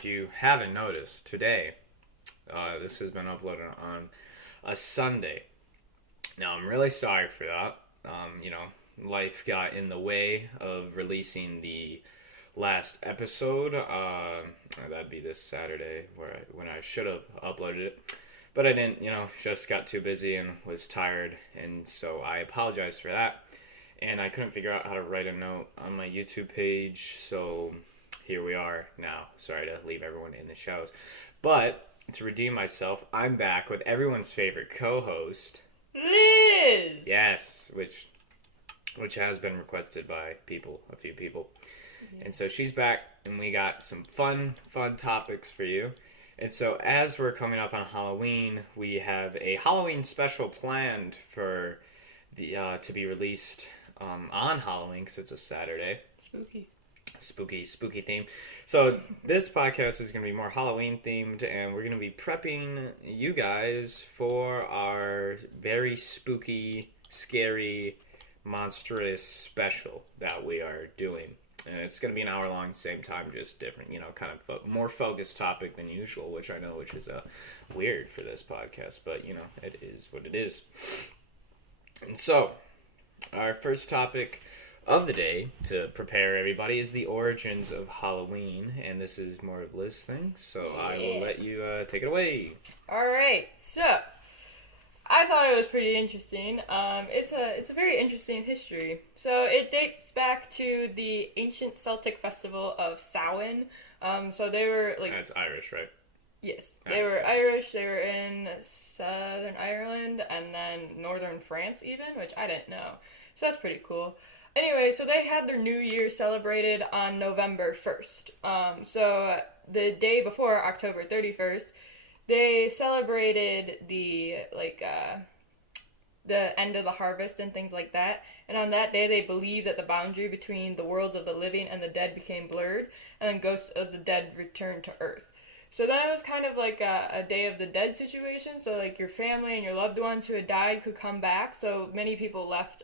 if you haven't noticed, today, this has been uploaded on a Sunday. Now, I'm really sorry for that. Life got in the way of releasing the last episode. That'd be this Saturday, when I should have uploaded it. But I didn't, just got too busy and was tired, and so I apologize for that. And I couldn't figure out how to write a note on my YouTube page, so here we are now. Sorry to leave everyone in the shadows. But, to redeem myself, I'm back with everyone's favorite co-host, Liz! Yes, which has been requested by a few people. Yeah. And so she's back, and we got some fun topics for you. And so as we're coming up on Halloween, we have a Halloween special planned for the to be released on Halloween, because it's a Saturday. Spooky theme. So this podcast is going to be more Halloween themed, and we're going to be prepping you guys for our very spooky, scary, monstrous special that we are doing. And it's going to be an hour long, same time, just different, kind of more focused topic than usual, which is weird for this podcast, but, it is what it is. And so, our first topic of the day to prepare everybody is the origins of Halloween, and this is more of Liz's thing, so I will let you take it away. Alright, so I thought it was pretty interesting. It's a very interesting history. So it dates back to the ancient Celtic festival of Samhain. So they were like... That's Irish, right? Yes. They were Irish, they were in Southern Ireland, and then Northern France even, which I didn't know. So that's pretty cool. Anyway, so they had their New Year celebrated on November 1st. So the day before, October 31st, they celebrated the end of the harvest and things like that. And on that day, they believed that the boundary between the worlds of the living and the dead became blurred, and then ghosts of the dead returned to Earth. So then it was kind of like a Day of the Dead situation. So like your family and your loved ones who had died could come back. So many people left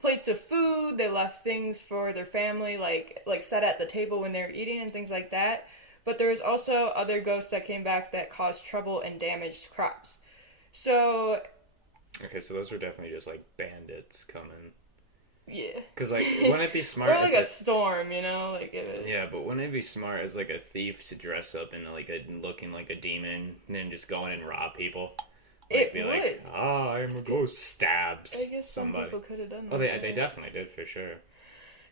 plates of food. They left things for their family, like set at the table when they were eating and things like that. But there was also other ghosts that came back that caused trouble and damaged crops. So... Okay, so those were definitely just, bandits coming. Yeah. Because, wouldn't it be smart... Or, a storm, Yeah, but wouldn't it be smart as, a thief to dress up in, looking like a demon and then just go in and rob people? It would. Like, I'm a ghost. Stabs I guess somebody. Some people could have done that. Oh, they definitely did, for sure.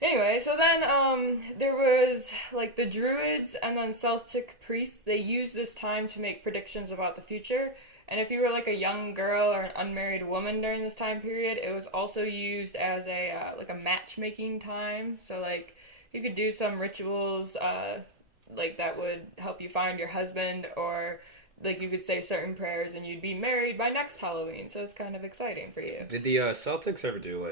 Anyway, so then there was the Druids and then Celtic priests. They used this time to make predictions about the future. And if you were a young girl or an unmarried woman during this time period, it was also used as a matchmaking time. So you could do some rituals that would help you find your husband, or you could say certain prayers and you'd be married by next Halloween. So it's kind of exciting for you. Did the Celtics ever do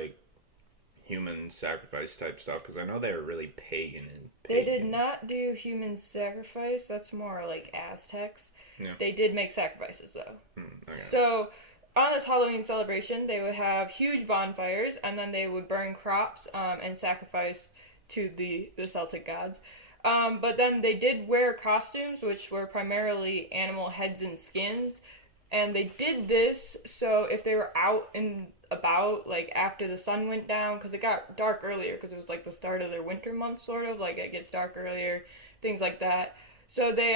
human sacrifice type stuff? Because I know they were really pagan. They did not do human sacrifice. That's more Aztecs. Yeah. They did make sacrifices though. Okay. So on this Halloween celebration, they would have huge bonfires, and then they would burn crops and sacrifice to the Celtic gods. But then they did wear costumes, which were primarily animal heads and skins. And they did this so if they were out and about, after the sun went down, because it got dark earlier, because it was, the start of their winter month, sort of, it gets dark earlier, things like that. So they,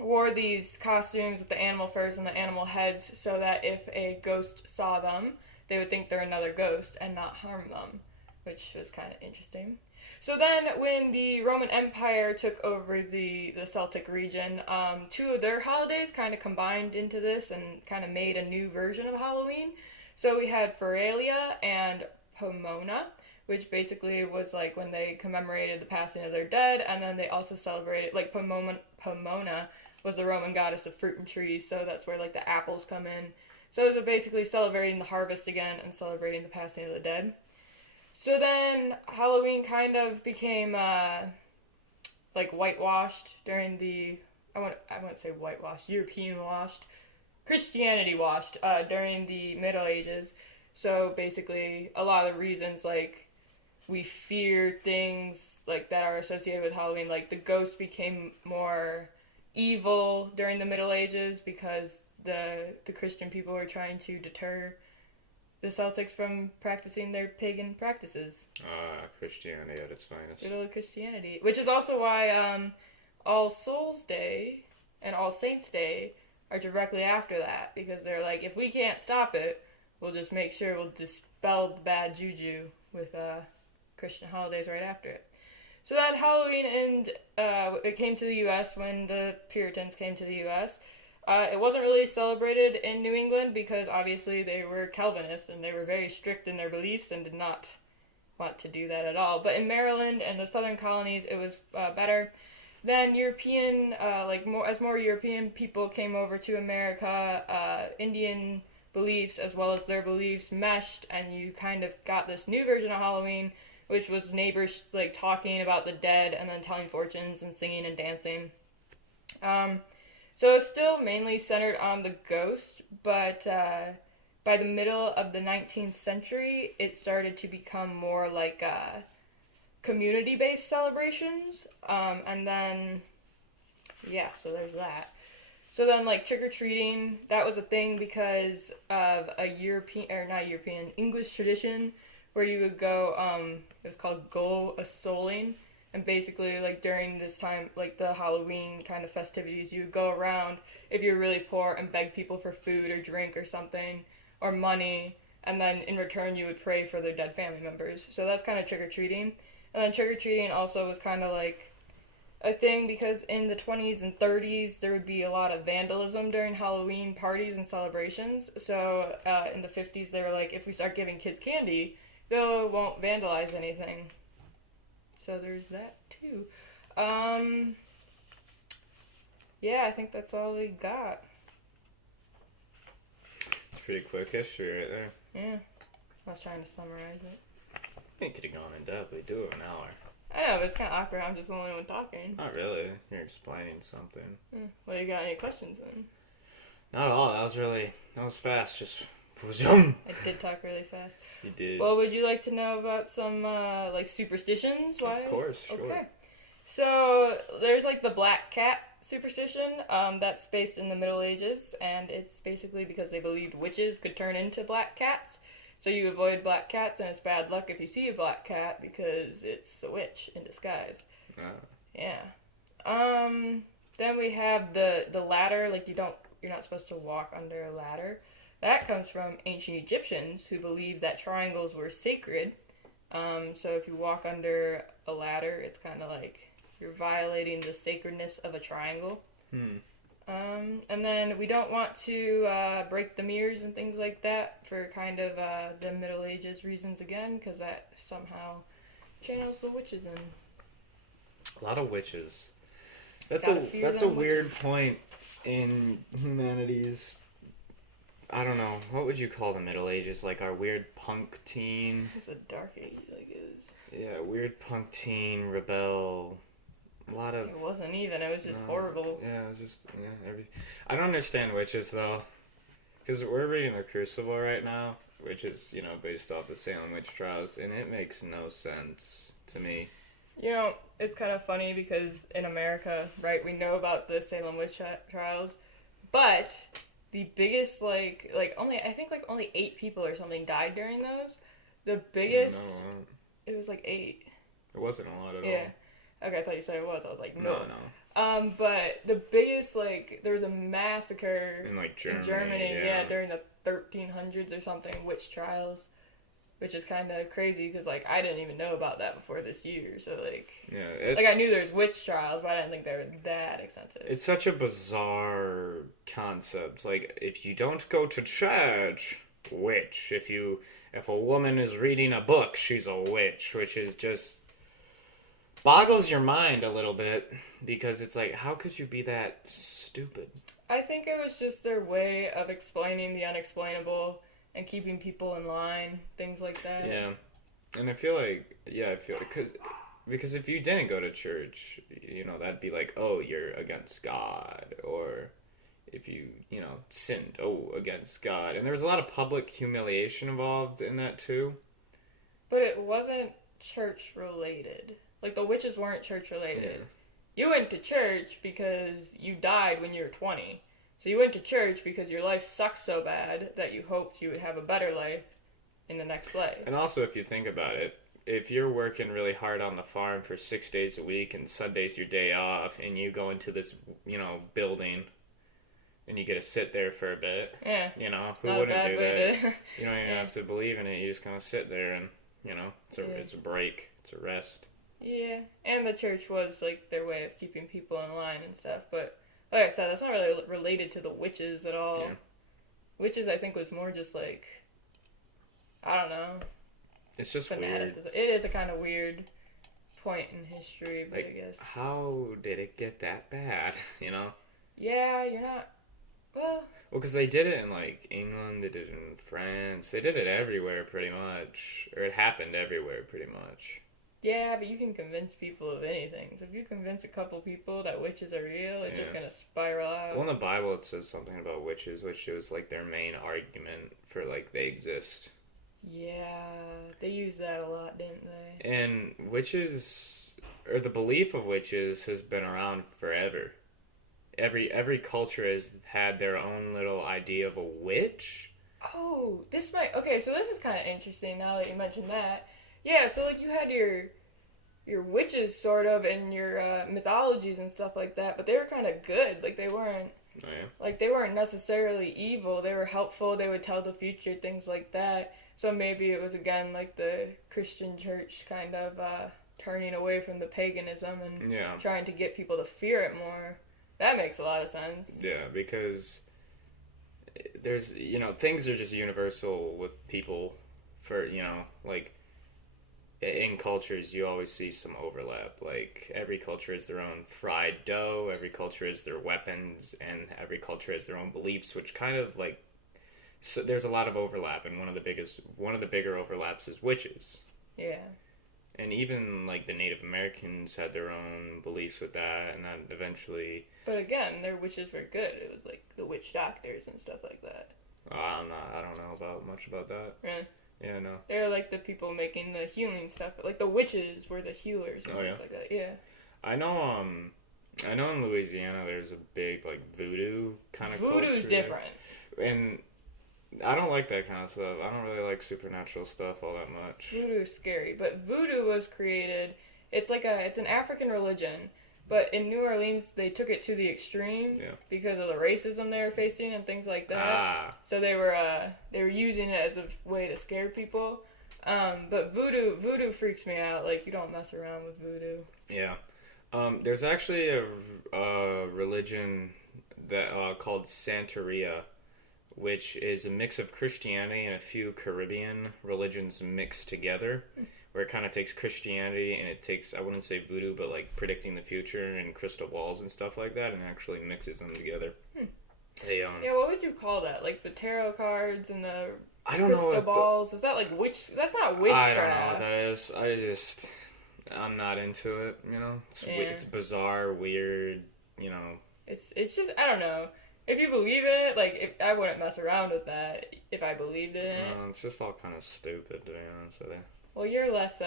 wore these costumes with the animal furs and the animal heads so that if a ghost saw them, they would think they're another ghost and not harm them, which was kind of interesting. So then, when the Roman Empire took over the Celtic region, two of their holidays kind of combined into this and kind of made a new version of Halloween. So we had Feralia and Pomona, which basically was when they commemorated the passing of their dead, and then they also celebrated, Pomona was the Roman goddess of fruit and trees, so that's where the apples come in. So it was basically celebrating the harvest again and celebrating the passing of the dead. So then Halloween kind of became whitewashed during the I wouldn't say whitewashed, European washed, Christianity washed during the Middle Ages. So basically a lot of reasons we fear things like that are associated with Halloween. Like the ghosts became more evil during the Middle Ages because the Christian people were trying to deter the Celtics from practicing their pagan practices. Christianity at its finest. Good old Christianity. Which is also why All Souls Day and All Saints Day are directly after that. Because they're like, if we can't stop it, we'll just make sure we'll dispel the bad juju with Christian holidays right after it. So then Halloween, and it came to the U.S. when the Puritans came to the U.S. It wasn't really celebrated in New England because obviously they were Calvinists and they were very strict in their beliefs and did not want to do that at all. But in Maryland and the southern colonies, it was better. Then European, as more European people came over to America, Indian beliefs as well as their beliefs meshed, and you kind of got this new version of Halloween, which was neighbors like talking about the dead and then telling fortunes and singing and dancing. So it's still mainly centered on the ghost, but by the middle of the 19th century, it started to become more like community-based celebrations, and then, yeah, so there's that. So then, like, trick-or-treating, that was a thing because of a English tradition where you would go, it was called go-a-souling, and basically, like, during this time, like, the Halloween kind of festivities, you would go around, if you're really poor, and beg people for food or drink or something, or money, and then in return you would pray for their dead family members. So that's kind of trick-or-treating. And then trick-or-treating also was kind of like a thing because in the 20s and 30s there would be a lot of vandalism during Halloween parties and celebrations. So in the 50s they were like, if we start giving kids candy, they won't vandalize anything. So there's that too. Yeah, I think that's all we got. It's pretty quick history right there. Yeah, I was trying to summarize it. You could have gone in depth. We do an hour. I know, but it's kind of awkward. I'm just the only one talking. Not really. You're explaining something. Well, you got any questions then? Not at all. That was fast. Just zoom. I did talk really fast. You did. Well, would you like to know about some, like, superstitions? Why? Of course, sure. Okay. So, there's, like, the black cat superstition. That's based in the Middle Ages, and it's basically because they believed witches could turn into black cats. So you avoid black cats, and it's bad luck if you see a black cat because it's a witch in disguise. Yeah. Then we have the ladder. Like you're not supposed to walk under a ladder. That comes from ancient Egyptians who believed that triangles were sacred. So if you walk under a ladder, it's kind of like you're violating the sacredness of a triangle. And then we don't want to break the mirrors and things like that for kind of the Middle Ages reasons again, because that somehow channels the witches in. A lot of witches. That's a weird point in humanity's. I don't know. What would you call the Middle Ages? Like our weird punk teen. It's a dark age, like it is. Yeah, weird punk teen rebel. A lot of. It wasn't even. It was just horrible. Yeah, it was just I don't understand witches though, because we're reading the Crucible right now, which is based off the Salem witch trials, and it makes no sense to me. It's kind of funny because in America, right, we know about the Salem witch trials, but the biggest only 8 people or something died during those. The biggest. It was like 8. It wasn't a lot at all. Yeah. Okay, I thought you said it was. I was like, no. No. But the biggest, there was a massacre in Germany, during the 1300s or something, witch trials, which is kind of crazy because, I didn't even know about that before this year. So, I knew there was witch trials, but I didn't think they were that extensive. It's such a bizarre concept. If you don't go to church, witch. If a woman is reading a book, she's a witch, which is just boggles your mind a little bit because it's like, how could you be that stupid? I think it was just their way of explaining the unexplainable and keeping people in line, things like that. Yeah, and I feel because if you didn't go to church, that'd be like, oh, you're against God, or if you sinned, oh, against God, and there was a lot of public humiliation involved in that too. But it wasn't church related. Like, the witches weren't church related. Yeah. You went to church because you died when you were 20. So you went to church because your life sucks so bad that you hoped you would have a better life in the next life. And also, if you think about it, if you're working really hard on the farm for 6 days a week and Sunday's your day off, and you go into this, building, and you get to sit there for a bit, who wouldn't do that? You don't even have to believe in it. You just kind of sit there and, it's a break. It's a rest. Yeah, and the church was, like, their way of keeping people in line and stuff, but like I said, that's not really related to the witches at all. Yeah. Witches, I think, was more just, like, I don't know. It's just fanaticism. Weird. It is a kind of weird point in history, but I guess. How did it get that bad, Yeah, you're not, well, because they did it in, like, England, they did it in France, they did it everywhere, pretty much, or it happened everywhere, pretty much. Yeah, but you can convince people of anything. So if you convince a couple people that witches are real, it's just going to spiral out. Well, in the Bible it says something about witches, which was, like, their main argument for, like, they exist. Yeah, they used that a lot, didn't they? And witches, or the belief of witches, has been around forever. Every culture has had their own little idea of a witch. Oh, okay, so this is kind of interesting now that you mentioned that. Yeah, so, like, you had your witches, sort of, and your mythologies and stuff like that, but they were kind of good. Like, they weren't... Oh, yeah. Like, they weren't necessarily evil. They were helpful. They would tell the future, things like that. So maybe it was, again, like the Christian church kind of turning away from the paganism and trying to get people to fear it more. That makes a lot of sense. Yeah, because there's, things are just universal with people for, like... In cultures, you always see some overlap. Like, every culture has their own fried dough, every culture has their weapons, and every culture has their own beliefs, which kind of, like... So there's a lot of overlap, and one of the bigger overlaps is witches. Yeah. And even, like, the Native Americans had their own beliefs with that, and that eventually... But again, their witches were good. It was, like, the witch doctors and stuff like that. I don't know much about that. Really? Yeah, no. They're, like, the people making the healing stuff. Like, the witches were the healers and things like that. Yeah. I know in Louisiana there's a big, like, voodoo kind of culture. Voodoo's different. And I don't like that kind of stuff. I don't really like supernatural stuff all that much. Voodoo's scary. But voodoo was created... It's an African religion. But in New Orleans, they took it to the extreme because of the racism they were facing and things like that. So they were using it as a way to scare people. But voodoo freaks me out. Like, you don't mess around with voodoo. Yeah. There's actually a religion that called Santeria, which is a mix of Christianity and a few Caribbean religions mixed together. Where it kind of takes Christianity and it takes, I wouldn't say voodoo, but like predicting the future and crystal balls and stuff like that, and actually mixes them together. Yeah, what would you call that? Like the tarot cards and the crystal balls? Is that like witch? That's not witchcraft. I don't know what that is. I'm not into it, It's bizarre, weird, It's just, I don't know. If you believe in it, like, I wouldn't mess around with that if I believed in it. No, it's just all kind of stupid, to be honest with you. Well, you're less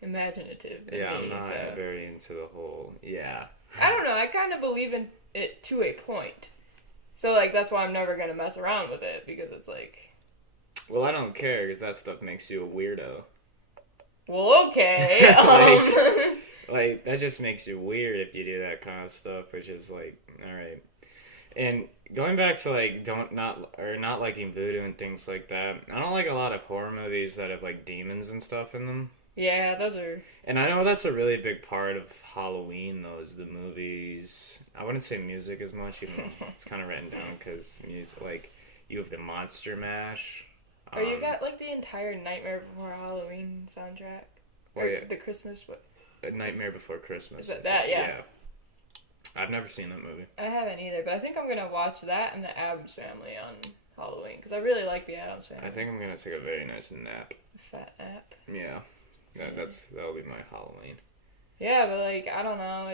imaginative than me. I'm not very into the whole, I don't know, I kind of believe in it to a point. So, like, that's why I'm never going to mess around with it, because it's like... Well, I don't care, because that stuff makes you a weirdo. Well, okay. like, that just makes you weird if you do that kind of stuff, which is, like, alright. And going back to, like, not liking voodoo and things like that, I don't like a lot of horror movies that have, like, demons and stuff in them. Yeah, those are... And I know that's a really big part of Halloween, though, is the movies. I wouldn't say music as much, even though it's kind of written down, because music, like, you have the Monster Mash. Or you got, like, the entire Nightmare Before Halloween soundtrack. Well, yeah. The Christmas... What? A Nightmare Before Christmas. Is that, yeah. I've never seen that movie. I haven't either, but I think I'm going to watch that and the Addams Family on Halloween, because I really like the Addams Family. I think I'm going to take a very nice nap. Fat nap. Yeah. That'll be my Halloween. Yeah, but, like, I don't know,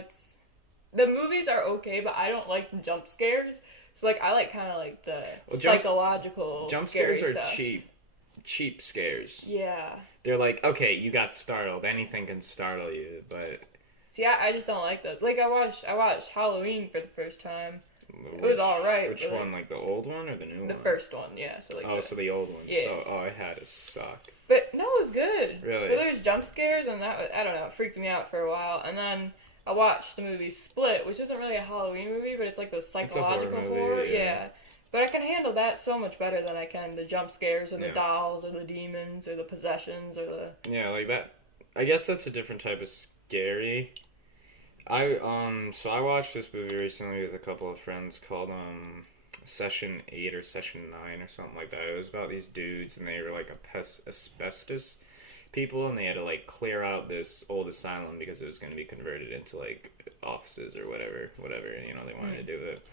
the movies are okay, but I don't like jump scares, so, like, I like kind of, like, the psychological jump scares are stuff. cheap. cheap scares. Yeah. They're like, okay, you got startled. Anything can startle you, but... See, I just don't like those. Like, I watched Halloween for the first time. It was alright. Which one, like the old one or the new one? The first one, yeah. So like. So the old one. Yeah. So, it had to suck. But no, it was good. Really? But there was jump scares, and I don't know, it freaked me out for a while. And then I watched the movie Split, which isn't really a Halloween movie, but it's like the psychological horror. Yeah. But I can handle that so much better than I can the jump scares or the dolls or the demons or the possessions or the... Yeah, like that. I guess that's a different type of scary. So I watched this movie recently with a couple of friends called Session 8 or Session 9 or something like that. It was about these dudes, and they were like asbestos people, and they had to like clear out this old asylum because it was going to be converted into like offices or whatever they wanted to do with it.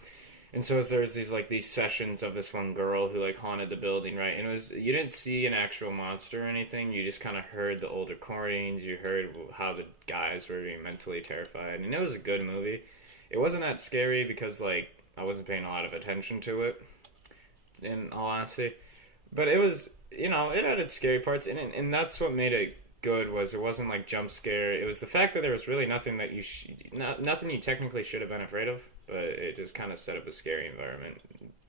And so there was these sessions of this one girl who like haunted the building, right? And you didn't see an actual monster or anything. You just kind of heard the old recordings. You heard how the guys were being mentally terrified, and it was a good movie. It wasn't that scary because like I wasn't paying a lot of attention to it, in all honesty. But it was, it had its scary parts, and that's what made it good. Was it wasn't like jump scare. It was the fact that there was really nothing that nothing you technically should have been afraid of. But it just kind of set up a scary environment,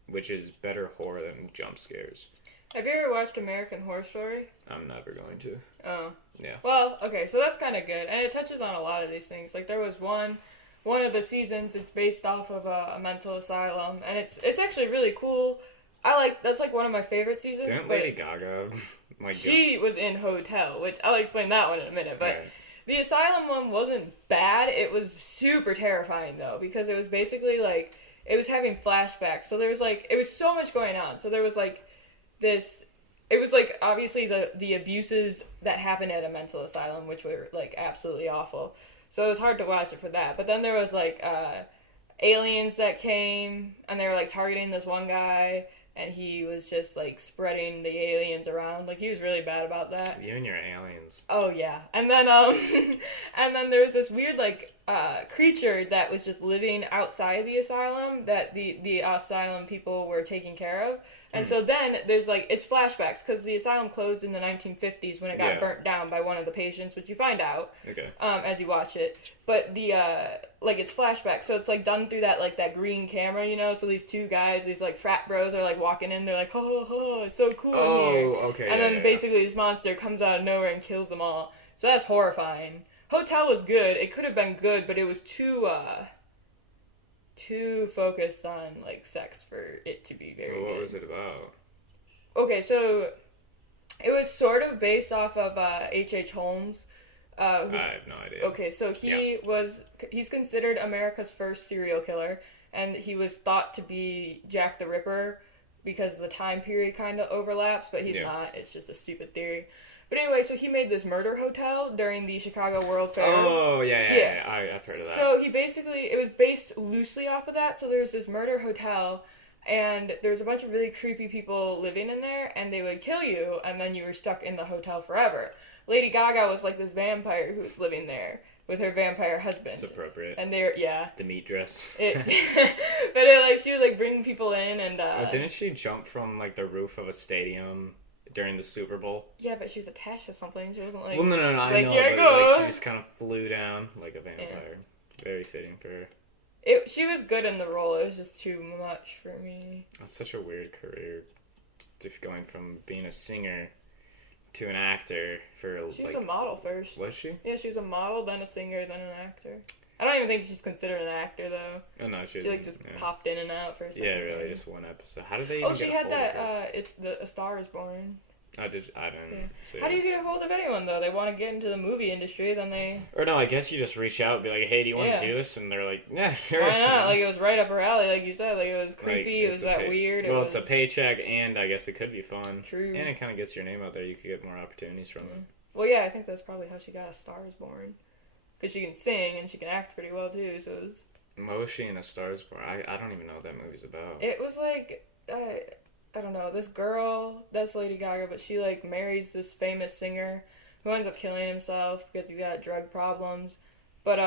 which is better horror than jump scares. Have you ever watched American Horror Story? I'm never going to. Oh. Yeah. Well, okay, so that's kind of good. And it touches on a lot of these things. Like, there was one of the seasons, it's based off of a mental asylum. And it's actually really cool. That's like one of my favorite seasons. Didn't Lady Gaga... she was in Hotel, which I'll explain that one in a minute. But... Right. The asylum one wasn't bad. It was super terrifying, though, because it was basically, like, it was having flashbacks. So there was, like, it was so much going on. So there was, like, this... It was, like, obviously the abuses that happened at a mental asylum, which were, like, absolutely awful. So it was hard to watch it for that. But then there was, like, aliens that came, and they were, like, targeting this one guy, and he was just, like, spreading the aliens around. Like, he was really bad about that. You and your aliens. Oh, yeah. And then, and then there was this weird, like, creature that was just living outside the asylum that the asylum people were taking care of. And so then there's, like, it's flashbacks, because the asylum closed in the 1950s when it got burnt down by one of the patients, which you find out as you watch it. But like, it's flashbacks, so it's, like, done through that green camera, so these two guys, these, like, frat bros are, like, walking in, they're like, ho, ho, ho, it's so cool in here. Oh, okay. And then basically this monster comes out of nowhere and kills them all. So that's horrifying. Hotel was good. It could have been good, but it was too focused on, like, sex for it to be very good. What was it about? Okay, so it was sort of based off of H.H. Holmes. I have no idea. Okay, so he's considered America's first serial killer, and he was thought to be Jack the Ripper because the time period kind of overlaps, but he's not. It's just a stupid theory. But anyway, so he made this murder hotel during the Chicago World Fair. Oh, yeah. I've heard of that. So it was based loosely off of that. So there was this murder hotel, and there was a bunch of really creepy people living in there, and they would kill you, and then you were stuck in the hotel forever. Lady Gaga was like this vampire who was living there with her vampire husband. It's appropriate. And they're, The meat dress. She would, like, bring people in, and... didn't she jump from, like, the roof of a stadium during the Super Bowl? Yeah, but she was attached to something. She wasn't, like... Well, no, I know, here I but, go. like, she just kind of flew down like a vampire. Yeah. Very fitting for her. She was good in the role. It was just too much for me. That's such a weird career, going from being a singer to an actor for... She was a model first. Was she? Yeah, she was a model, then a singer, then an actor. I don't even think she's considered an actor, though. Oh, no, she like, just popped in and out for a second. Yeah, really, just one episode. How did they even she had that, it's A Star is Born. I don't know. Yeah. So, How do you get a hold of anyone, though? They want to get into the movie industry, then they... Or no, I guess you just reach out and be like, hey, do you want to do this? And they're like, yeah, sure. Why not? Like, it was right up her alley, like you said. Like, it was creepy, it was that weird. Well, it's a paycheck, and I guess it could be fun. True. And it kind of gets your name out there. You could get more opportunities from it. Well, yeah, I think that's probably how she got A Star is Born. Because she can sing, and she can act pretty well, too, so it was... What was she in A Star is Born? I don't even know what that movie's about. It was like... I don't know, this girl, that's Lady Gaga, but she, like, marries this famous singer who ends up killing himself because he got drug problems. But,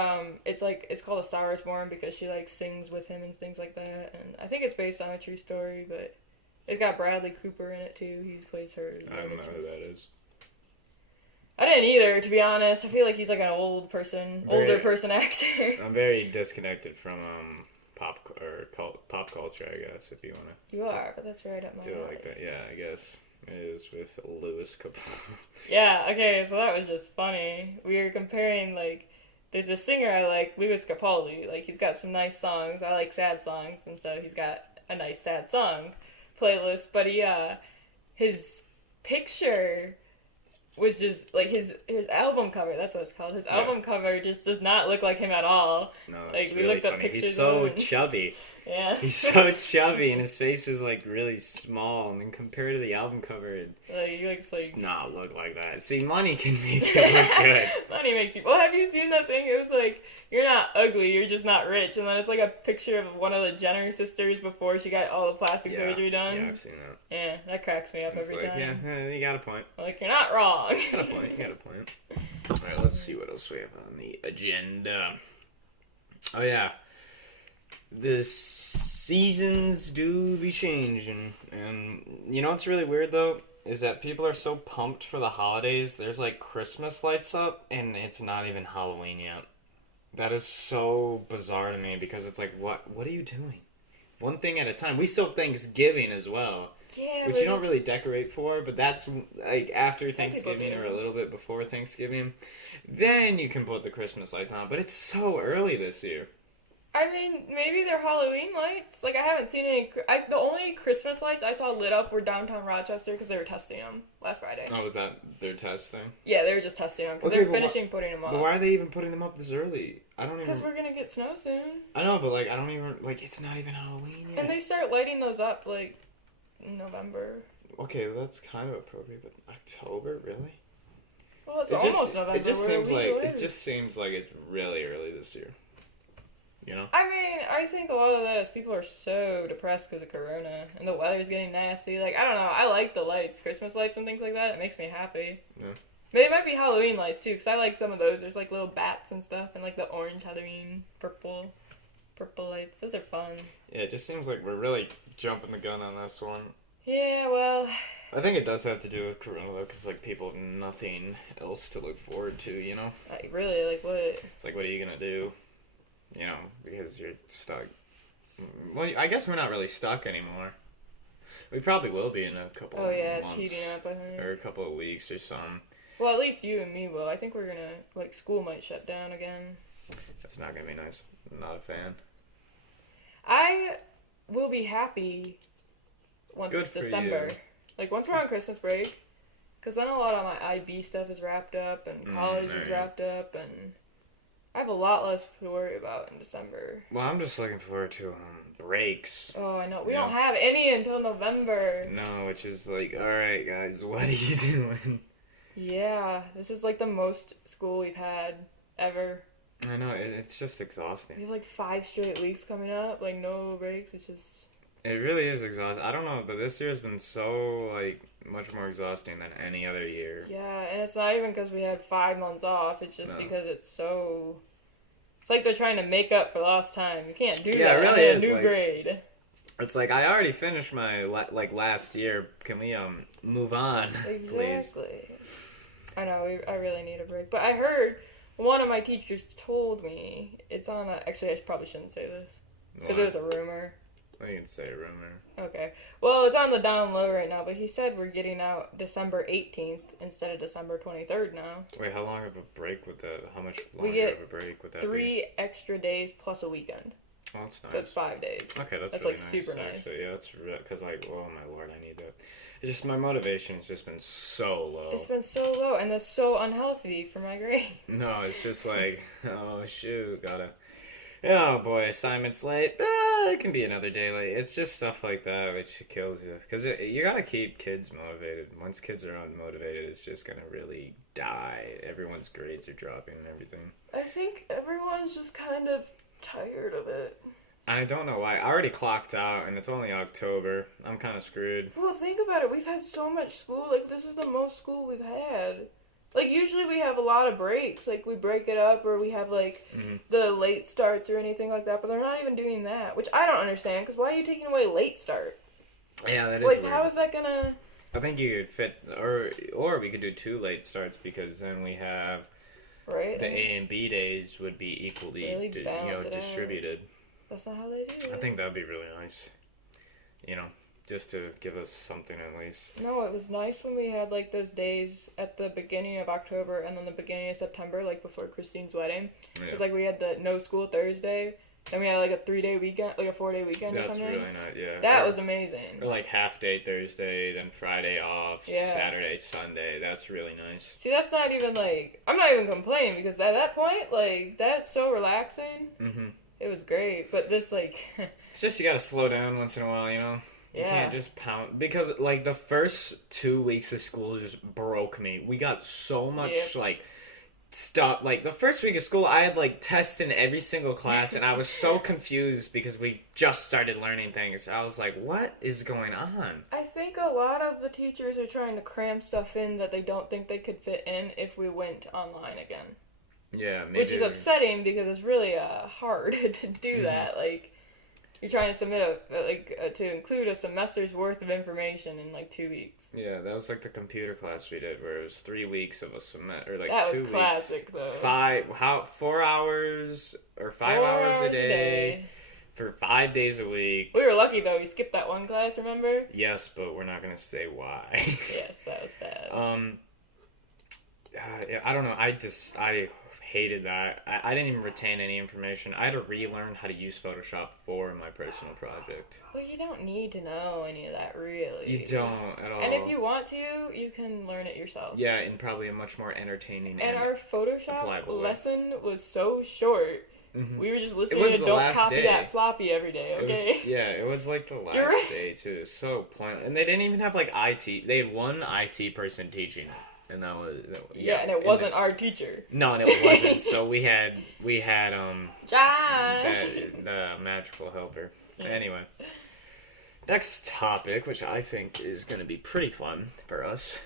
it's called A Star is Born because she, like, sings with him and things like that. And I think it's based on a true story, but It's got Bradley Cooper in it, too. He plays her. I don't know who that is. I didn't either, to be honest. I feel like he's like an older person actor. I'm very disconnected from pop culture, I guess, if you want to. You are, but that's right up my alley. Do it like that. Yeah, I guess it is with Lewis Capaldi. Yeah, okay, so that was just funny. We were comparing, like, there's a singer I like, Lewis Capaldi. Like, he's got some nice songs. I like sad songs, and so he's got a nice sad song playlist. But his picture was just, like, his album cover, that's what it's called. His album cover just does not look like him at all. No, like, we really looked up pictures. He's so chubby. Yeah. He's so chubby, and his face is, like, really small. And then compared to the album cover, it does not look like that. See, money can make it look good. Money makes you... Well, have you seen that thing? It was like, you're not ugly, you're just not rich. And then it's like a picture of one of the Jenner sisters before she got all the plastic surgery done. Yeah, I've seen that. Yeah, that cracks me up every time. Yeah, you got a point. Like, you're not wrong. You got a point. Alright, let's see what else we have on the agenda. Oh, yeah. The seasons do be changing. And you know what's really weird, though? Is that people are so pumped for the holidays. There's, like, Christmas lights up, and it's not even Halloween yet. That is so bizarre to me, because it's like, what are you doing? One thing at a time. We still have Thanksgiving as well. Yeah, which you don't really decorate for, but that's like after Thanksgiving or a little bit before Thanksgiving. Then you can put the Christmas lights on, but it's so early this year. I mean, maybe they're Halloween lights. Like, I haven't seen any... the only Christmas lights I saw lit up were downtown Rochester because they were testing them last Friday. Oh, was that their test thing? Yeah, they were just testing them because they're finishing putting them up. But why are they even putting them up this early? I don't even... Because we're going to get snow soon. I know, but, like, I don't even... Like, it's not even Halloween yet. And they start lighting those up, like, in November. Okay, well, that's kind of appropriate, but October? Really? Well, it's almost November. It just seems like it's really early this year. You know? I mean, I think a lot of that is people are so depressed because of Corona, and the weather's getting nasty. Like, I don't know, I like the lights, Christmas lights and things like that. It makes me happy. Yeah. But it might be Halloween lights, too, because I like some of those. There's, like, little bats and stuff, and, like, the orange Halloween, purple lights. Those are fun. Yeah, it just seems like we're really jumping the gun on this one. Yeah, well... I think it does have to do with Corona, though, because, like, people have nothing else to look forward to, you know? Really? Like, what? It's like, what are you going to do? You know, because you're stuck. Well, I guess we're not really stuck anymore. We probably will be in a couple of months. Oh, yeah, it's heating up, I think. Or a couple of weeks or something. Well, at least you and me will. I think we're going to, like, school might shut down again. That's not going to be nice. I'm not a fan. I will be happy once it's December. You. Like, once we're on Christmas break. Because then a lot of my IB stuff is wrapped up, and college is wrapped up, and... I have a lot less to worry about in December. Well, I'm just looking forward to breaks. Oh, I know. We don't have any until November. No, which is like, alright, guys, what are you doing? Yeah, this is like the most school we've had ever. I know, it's just exhausting. We have like 5 straight weeks coming up, like no breaks. It's just... It really is exhausting. I don't know, but this year has been so, like, much more exhausting than any other year. Yeah, and it's not even because we had 5 months off. It's just because it's so... It's like they're trying to make up for lost time. You can't do that. It really is. A new grade. It's like, I already finished my, last year. Can we, move on, please? Exactly. I know, I really need a break. But I heard one of my teachers told me, it's on a... Actually, I probably shouldn't say this. Because it was a rumor. I can say a rumor. Okay. Well, it's on the down low right now, but he said we're getting out December 18th instead of December 23rd now. Wait, how long of a break would that... How much longer of a break would that be? 3 extra days plus a weekend. Oh, that's nice. So it's 5 days. Okay, that's really nice. Super nice. Actually, yeah, that's... Because, like, oh my lord, I need that. It's just... My motivation has just been so low. It's been so low, and that's so unhealthy for my grades. No, it's just like, oh, shoot, gotta... Oh boy, assignment's late. It can be another day late. It's just stuff like that which kills you. Because you gotta keep kids motivated. Once kids are unmotivated, it's just gonna really die. Everyone's grades are dropping and everything. I think everyone's just kind of tired of it. I don't know why. I already clocked out, and it's only October. I'm kind of screwed. Well, think about it. We've had so much school. Like, this is the most school we've had. Like, usually we have a lot of breaks. Like, we break it up, or we have, like, the late starts or anything like that. But they're not even doing that, which I don't understand, because why are you taking away late start? Yeah, that is Like, weird. how is that gonna... I think you could fit, or we could do 2 late starts because then we have Right? the A and B days would be equally, Really balance it out. distributed. That's not how they do it. I think that would be really nice. You know, just to give us something at least. No, it was nice when we had, like, those days at the beginning of October and then the beginning of September, like, before Christine's wedding. Yeah. It was like we had the no school Thursday, then we had, like, a 3-day weekend, like, a 4-day weekend or That's something. really nice, yeah. That was amazing. Or like half day Thursday, then Friday off, Yeah. Saturday, Sunday. That's really nice. See, that's not even, like... I'm not even complaining, because at that point, like, that's so relaxing. Mm-hmm. It was great, but this, like... It's just you gotta slow down once in a while, you know? You Yeah. can't just pound. Because, like, the first 2 weeks of school just broke me. We got so much, like, stuff. Like, the first week of school, I had, like, tests in every single class, and I was so confused because we just started learning things. I was like, what is going on? I think a lot of the teachers are trying to cram stuff in that they don't think they could fit in if we went online again. Yeah, maybe. Which is upsetting because it's really hard to do that. Like, you're trying to submit to include a semester's worth of information in like 2 weeks. Yeah, that was like the computer class we did, where it was 3 weeks of a semester, or like That 2 was weeks. classic, though. 4 hours or 5 hours a day for 5 days a week. We were lucky though. We skipped that one class. Remember? Yes, but we're not gonna say why. Yes, that was bad. I don't know. I hated that. I didn't even retain any information. I had to relearn how to use Photoshop for my personal project. Well, you don't need to know any of that, really. You don't at all. And if you want to, you can learn it yourself. Yeah, in probably a much more entertaining And our Photoshop applicable way. lesson was so short. Mm-hmm. We were just listening was to the Don't last Copy day. That Floppy every day, okay? It was like the last right. day, too. It was so pointless. And they didn't even have, like, IT. They had one IT person teaching. And that was... Yeah, and it wasn't our teacher. No, and it wasn't. So we had Josh! the magical helper. Yes. Anyway. Next topic, which I think is going to be pretty fun for us.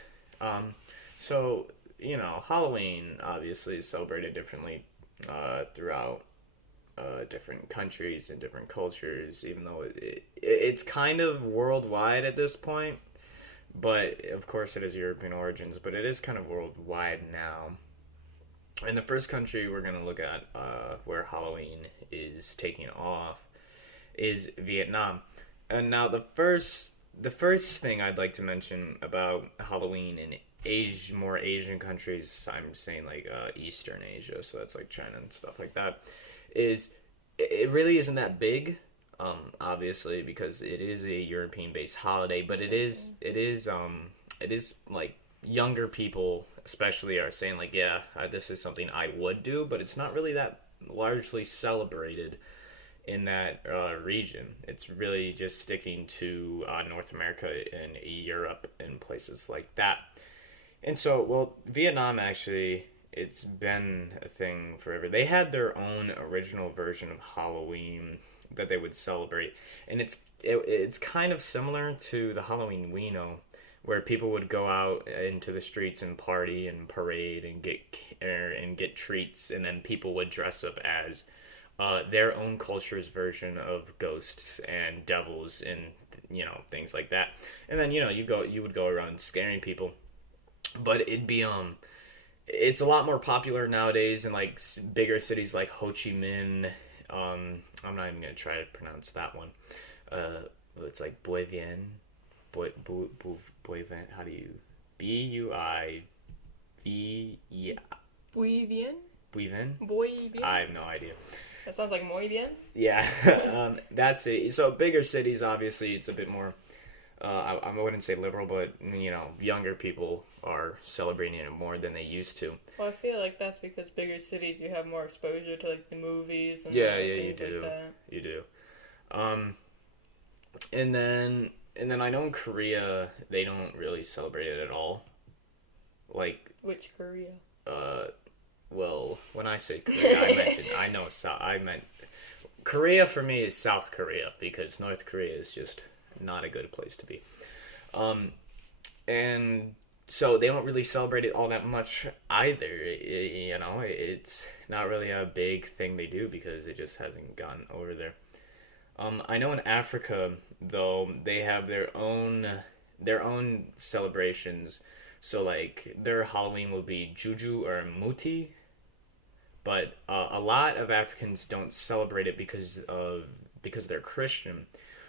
So, you know, Halloween obviously is celebrated differently throughout different countries and different cultures, even though it's kind of worldwide at this point. But, of course, it is European origins, but it is kind of worldwide now. And the first country we're going to look at where Halloween is taking off is Vietnam. And now the first thing I'd like to mention about Halloween in more Asian countries, I'm saying like Eastern Asia, so that's like China and stuff like that, is it really isn't that big. Obviously, because it is a European-based holiday, but it is like younger people, especially, are saying like, yeah, this is something I would do, but it's not really that largely celebrated in that region. It's really just sticking to North America and Europe and places like that. And so, well, Vietnam actually, it's been a thing forever. They had their own original version of Halloween that they would celebrate, and it's kind of similar to the Halloween we know, where people would go out into the streets and party and parade and get treats, and then people would dress up as their own culture's version of ghosts and devils and things like that. And then you would go around scaring people, but it'd be it's a lot more popular nowadays in like bigger cities like Ho Chi Minh. I'm not even gonna try to pronounce that one. It's like Bui Vien. Bui Vien. How do you Buive? Muy bien? Bui Vien? Muy bien? I have no idea. That sounds like muy bien. Yeah, that's it. So bigger cities, obviously, it's a bit more. I wouldn't say liberal, but younger people are celebrating it more than they used to. Well, I feel like that's because bigger cities, you have more exposure to like the movies and you things do. like that. You do. And then I know in Korea they don't really celebrate it at all. Like Which Korea? Well, when I say Korea, I meant Korea for me is South Korea, because North Korea is just not a good place to be. And so they don't really celebrate it all that much either. It's not really a big thing they do because it just hasn't gone over there. I know in Africa though, they have their own celebrations. So like their Halloween will be Juju or Muti, but a lot of Africans don't celebrate it because they're Christian.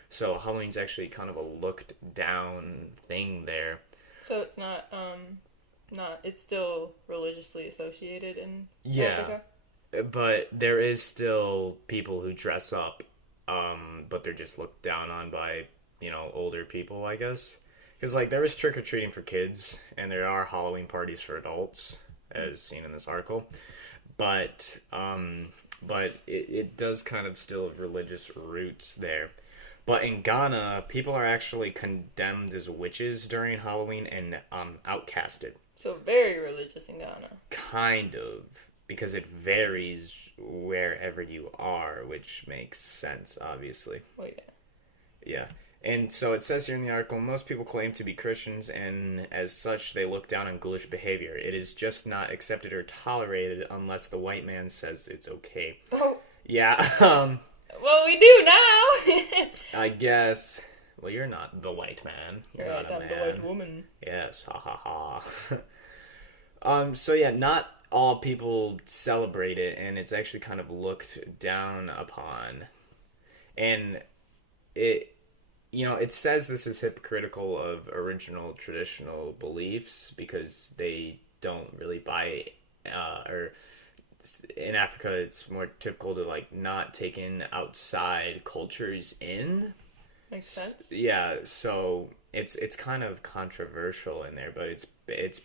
So Halloween's actually kind of a looked down thing there. So it's not it's still religiously associated in Yeah. Africa? But there is still people who dress up, but they're just looked down on by, older people, I guess. Because, like, there is trick-or-treating for kids, and there are Halloween parties for adults, as seen in this article. But it does kind of still have religious roots there. But in Ghana, people are actually condemned as witches during Halloween and outcasted. So very religious in Ghana. Kind of. Because it varies wherever you are, which makes sense, obviously. Well, yeah. Yeah. And so it says here in the article, most people claim to be Christians, and as such, they look down on ghoulish behavior. It is just not accepted or tolerated unless the white man says it's okay. Oh. Yeah. Well, we do now. I guess. Well, you're not the white man. You're Right, not a I'm man. the white woman. Yes. Ha ha ha. So yeah, not all people celebrate it, and it's actually kind of looked down upon. And it says this is hypocritical of original traditional beliefs because they don't really buy, or in Africa it's more typical to like not take in outside cultures in. Makes sense. Yeah, so it's kind of controversial in there, but it's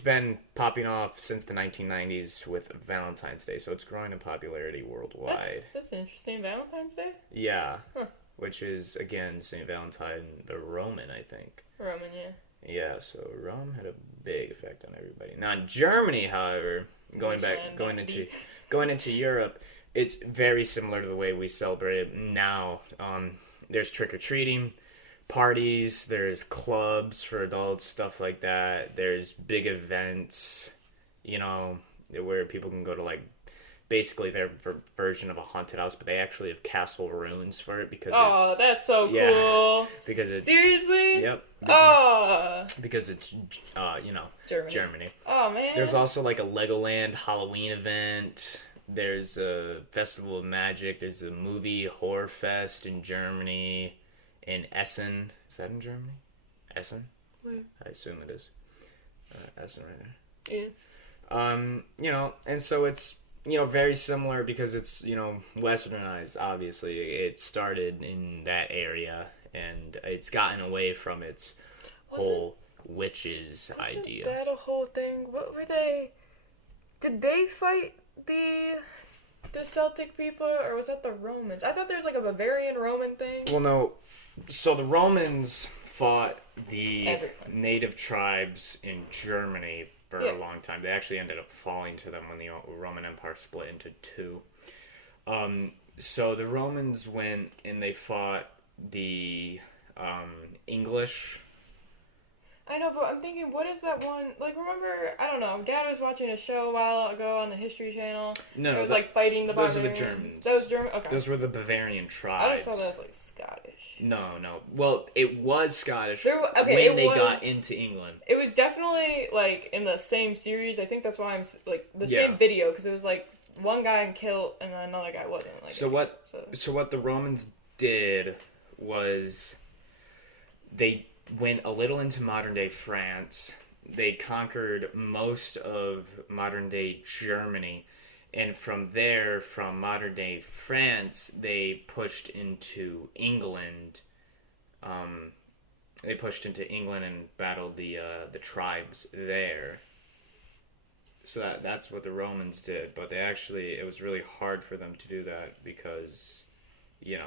been popping off since the 1990s with Valentine's Day, so it's growing in popularity worldwide. That's interesting. Valentine's Day? Yeah. Huh. Which is, again, St. Valentine the Roman, I think. Roman, yeah. Yeah, so Rome had a big effect on everybody. Now, in Germany, however, going into Europe, it's very similar to the way we celebrate it now. There's trick-or-treating, parties, there's clubs for adults, stuff like that. There's big events, where people can go to, like, basically their version of a haunted house, but they actually have castle ruins for it because that's so cool. Because it's... Seriously? Yep. Because it's, Germany. Oh, man. There's also, like, a Legoland Halloween event. There's a Festival of Magic. There's a movie Horror Fest in Germany. In Essen. Is that in Germany? Essen? Where? I assume it is. Essen right there. Yeah. And so it's, very similar because it's, westernized, obviously. It started in that area, and it's gotten away from its whole witches idea. Wasn't that a whole thing? What were they... Did they fight the Celtic people, or was that the Romans? I thought there was like a Bavarian Roman thing. Well, no. So the Romans fought the Everyone. native tribes in Germany for a long time. They actually ended up falling to them when the Roman Empire split into two. So the Romans went and they fought the English. I know, but I'm thinking, what is that one? Like, remember, I don't know, Dad was watching a show a while ago on the History Channel. No, it was like fighting the those barbarians. are the Germans. That was German? Okay. Those were the Bavarian tribes. I just thought that was like Scottish. No. Well, it was Scottish when they got into England. It was definitely like in the same series. I think that's why I'm like the same video, because it was like one guy in kilt and then another guy wasn't. Like, So what the Romans did was they went a little into modern day France. They conquered most of modern day Germany, and from there, from modern day France, they pushed into England. And battled the tribes there. So that's what the Romans did, but it was really hard for them to do that because, they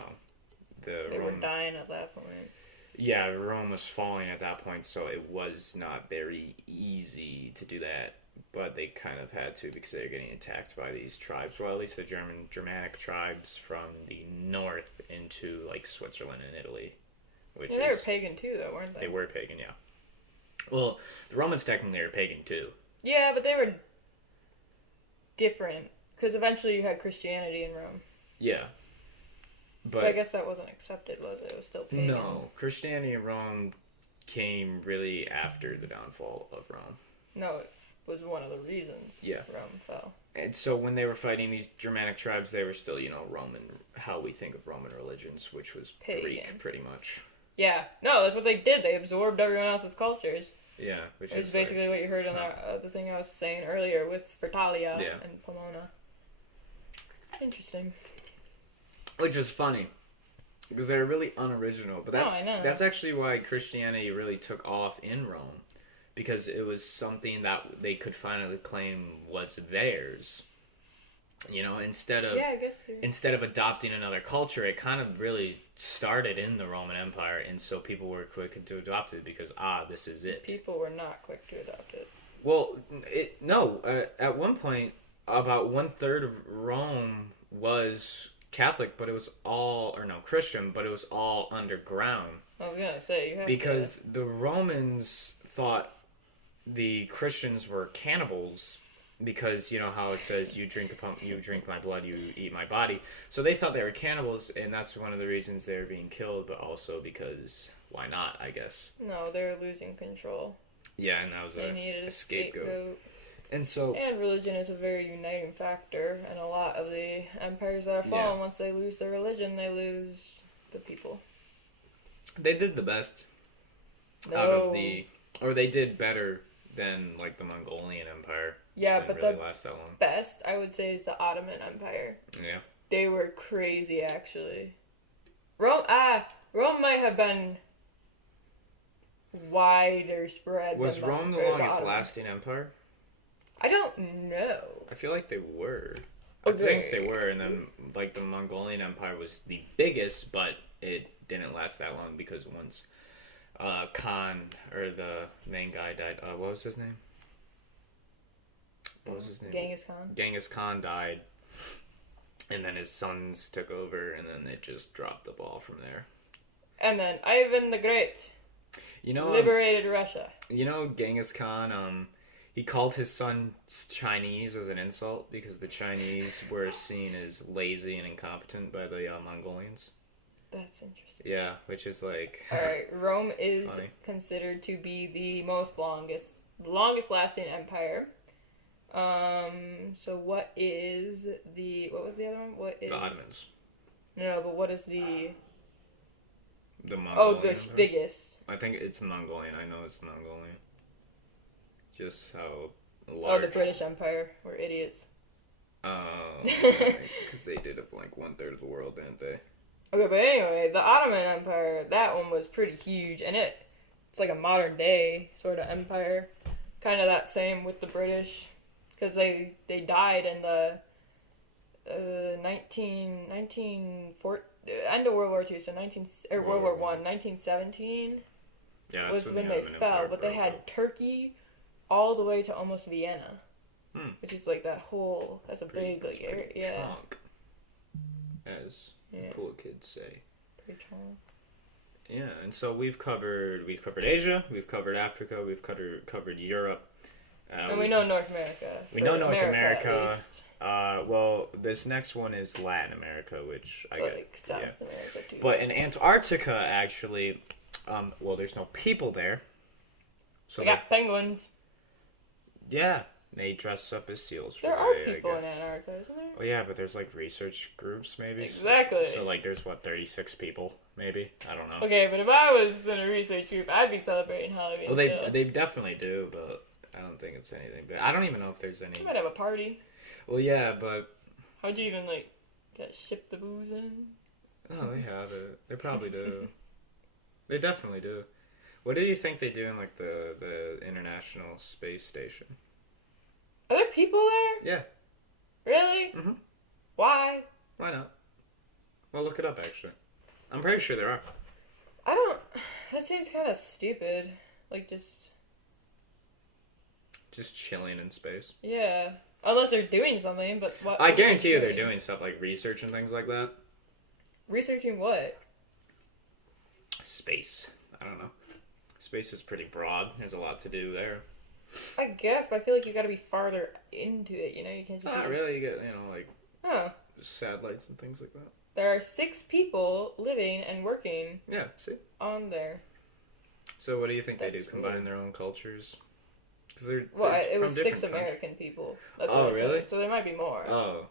were dying at that point. Yeah, Rome was falling at that point, so it was not very easy to do that. But they kind of had to because they were getting attacked by these tribes. Well, at least the Germanic tribes from the north into, like, Switzerland and Italy. They were pagan too, though, weren't they? They were pagan, yeah. Well, the Romans technically were pagan too. Yeah, but they were different. Because eventually you had Christianity in Rome. Yeah. But I guess that wasn't accepted, was it? It was still pagan. No, Christianity in Rome came really after the downfall of Rome. No, it was one of the reasons Rome fell. And so when they were fighting these Germanic tribes, they were still, Roman, how we think of Roman religions, which was pagan. Greek, pretty much. Yeah. No, that's what they did. They absorbed everyone else's cultures. Yeah, which is basically what you heard on the thing I was saying earlier with Fertalia and Pomona. Interesting. Which is funny, because they're really unoriginal. But that's actually why Christianity really took off in Rome, because it was something that they could finally claim was theirs. Instead of adopting another culture, it kind of really started in the Roman Empire, and so people were quick to adopt it because this is it. People were not quick to adopt it. Well, at one point, about 1/3 of Rome was Catholic, but it was Christian, but it was all underground. I was gonna say because the Romans thought the Christians were cannibals. Because how it says you drink my blood, you eat my body. So they thought they were cannibals, and that's one of the reasons they were being killed. But also because why not? I guess. No, they were losing control. Yeah, and that was a scapegoat. And religion is a very uniting factor, and a lot of the empires that are fallen, once they lose their religion, they lose the people. They did the best they did better than like the Mongolian Empire. Yeah, but really the best, I would say, is the Ottoman Empire. Yeah. They were crazy, actually. Rome might have been wider spread. Was Rome the longest lasting empire? I don't know. I feel like they were. I think they were, and then like the Mongolian Empire was the biggest, but it didn't last that long because once Khan, or the main guy, died. What was his name? Genghis Khan died, and then his sons took over, and then they just dropped the ball from there. And then Ivan the Great liberated Russia. Genghis Khan, he called his sons Chinese as an insult because the Chinese were seen as lazy and incompetent by the Mongolians. That's interesting. Yeah, which is like... Alright, Rome is considered to be the longest lasting empire. So what was the other one? The Ottomans. No, but what is the Mongolian the biggest? I think it's Mongolian. I know it's Mongolian. Just how large. Oh, the British Empire. We're idiots. Because they did it like 1/3 of the world, didn't they? Okay, but anyway, the Ottoman Empire, that one was pretty huge, and it's like a modern day sort of empire. Kind of that same with the British. Because they died in the 1940 end of World War II, so World War I, 1917 was when they fell. But they had Turkey all the way to almost Vienna, which is like that whole. That's a big like area. Yeah. As cool kids say. Pretty chunk. Yeah, and so we've covered Asia, we've covered Africa, we've covered Europe. And we know North America. We know North America. Well, this next one is Latin America, which I get. South America too. But in Antarctica, actually, there's no people there. So we got penguins. Yeah, they dress up as seals. There are people in Antarctica, isn't there? Oh yeah, but there's like research groups, maybe. Exactly. So like, there's 36 people, maybe. I don't know. Okay, but if I was in a research group, I'd be celebrating Halloween. Well, they definitely do, but I don't think it's anything. But I don't even know if there's any. You might have a party. Well, yeah, but. How'd you even ship the booze in? Oh, they have it. They probably do. They definitely do. What do you think they do in the International Space Station? Are there people there? Yeah. Really? Mm-hmm. Why? Why not? Well, look it up, actually. I'm pretty sure there are. That seems kind of stupid. Just chilling in space. Yeah. Unless they're doing something, but what? I guarantee you they're doing stuff like research and things like that. Researching what? Space. I don't know. Space is pretty broad. There's a lot to do there. I guess, but I feel like you gotta be farther into it, you can't just... Not really. You get, Oh. satellites and things like that. There are 6 people living and working. Yeah, see? On there. So what do you think they do? That's Combine weird. their own cultures? Because they're it was from 6 different American people. That's Oh, what I really? said. So there might be more. Oh.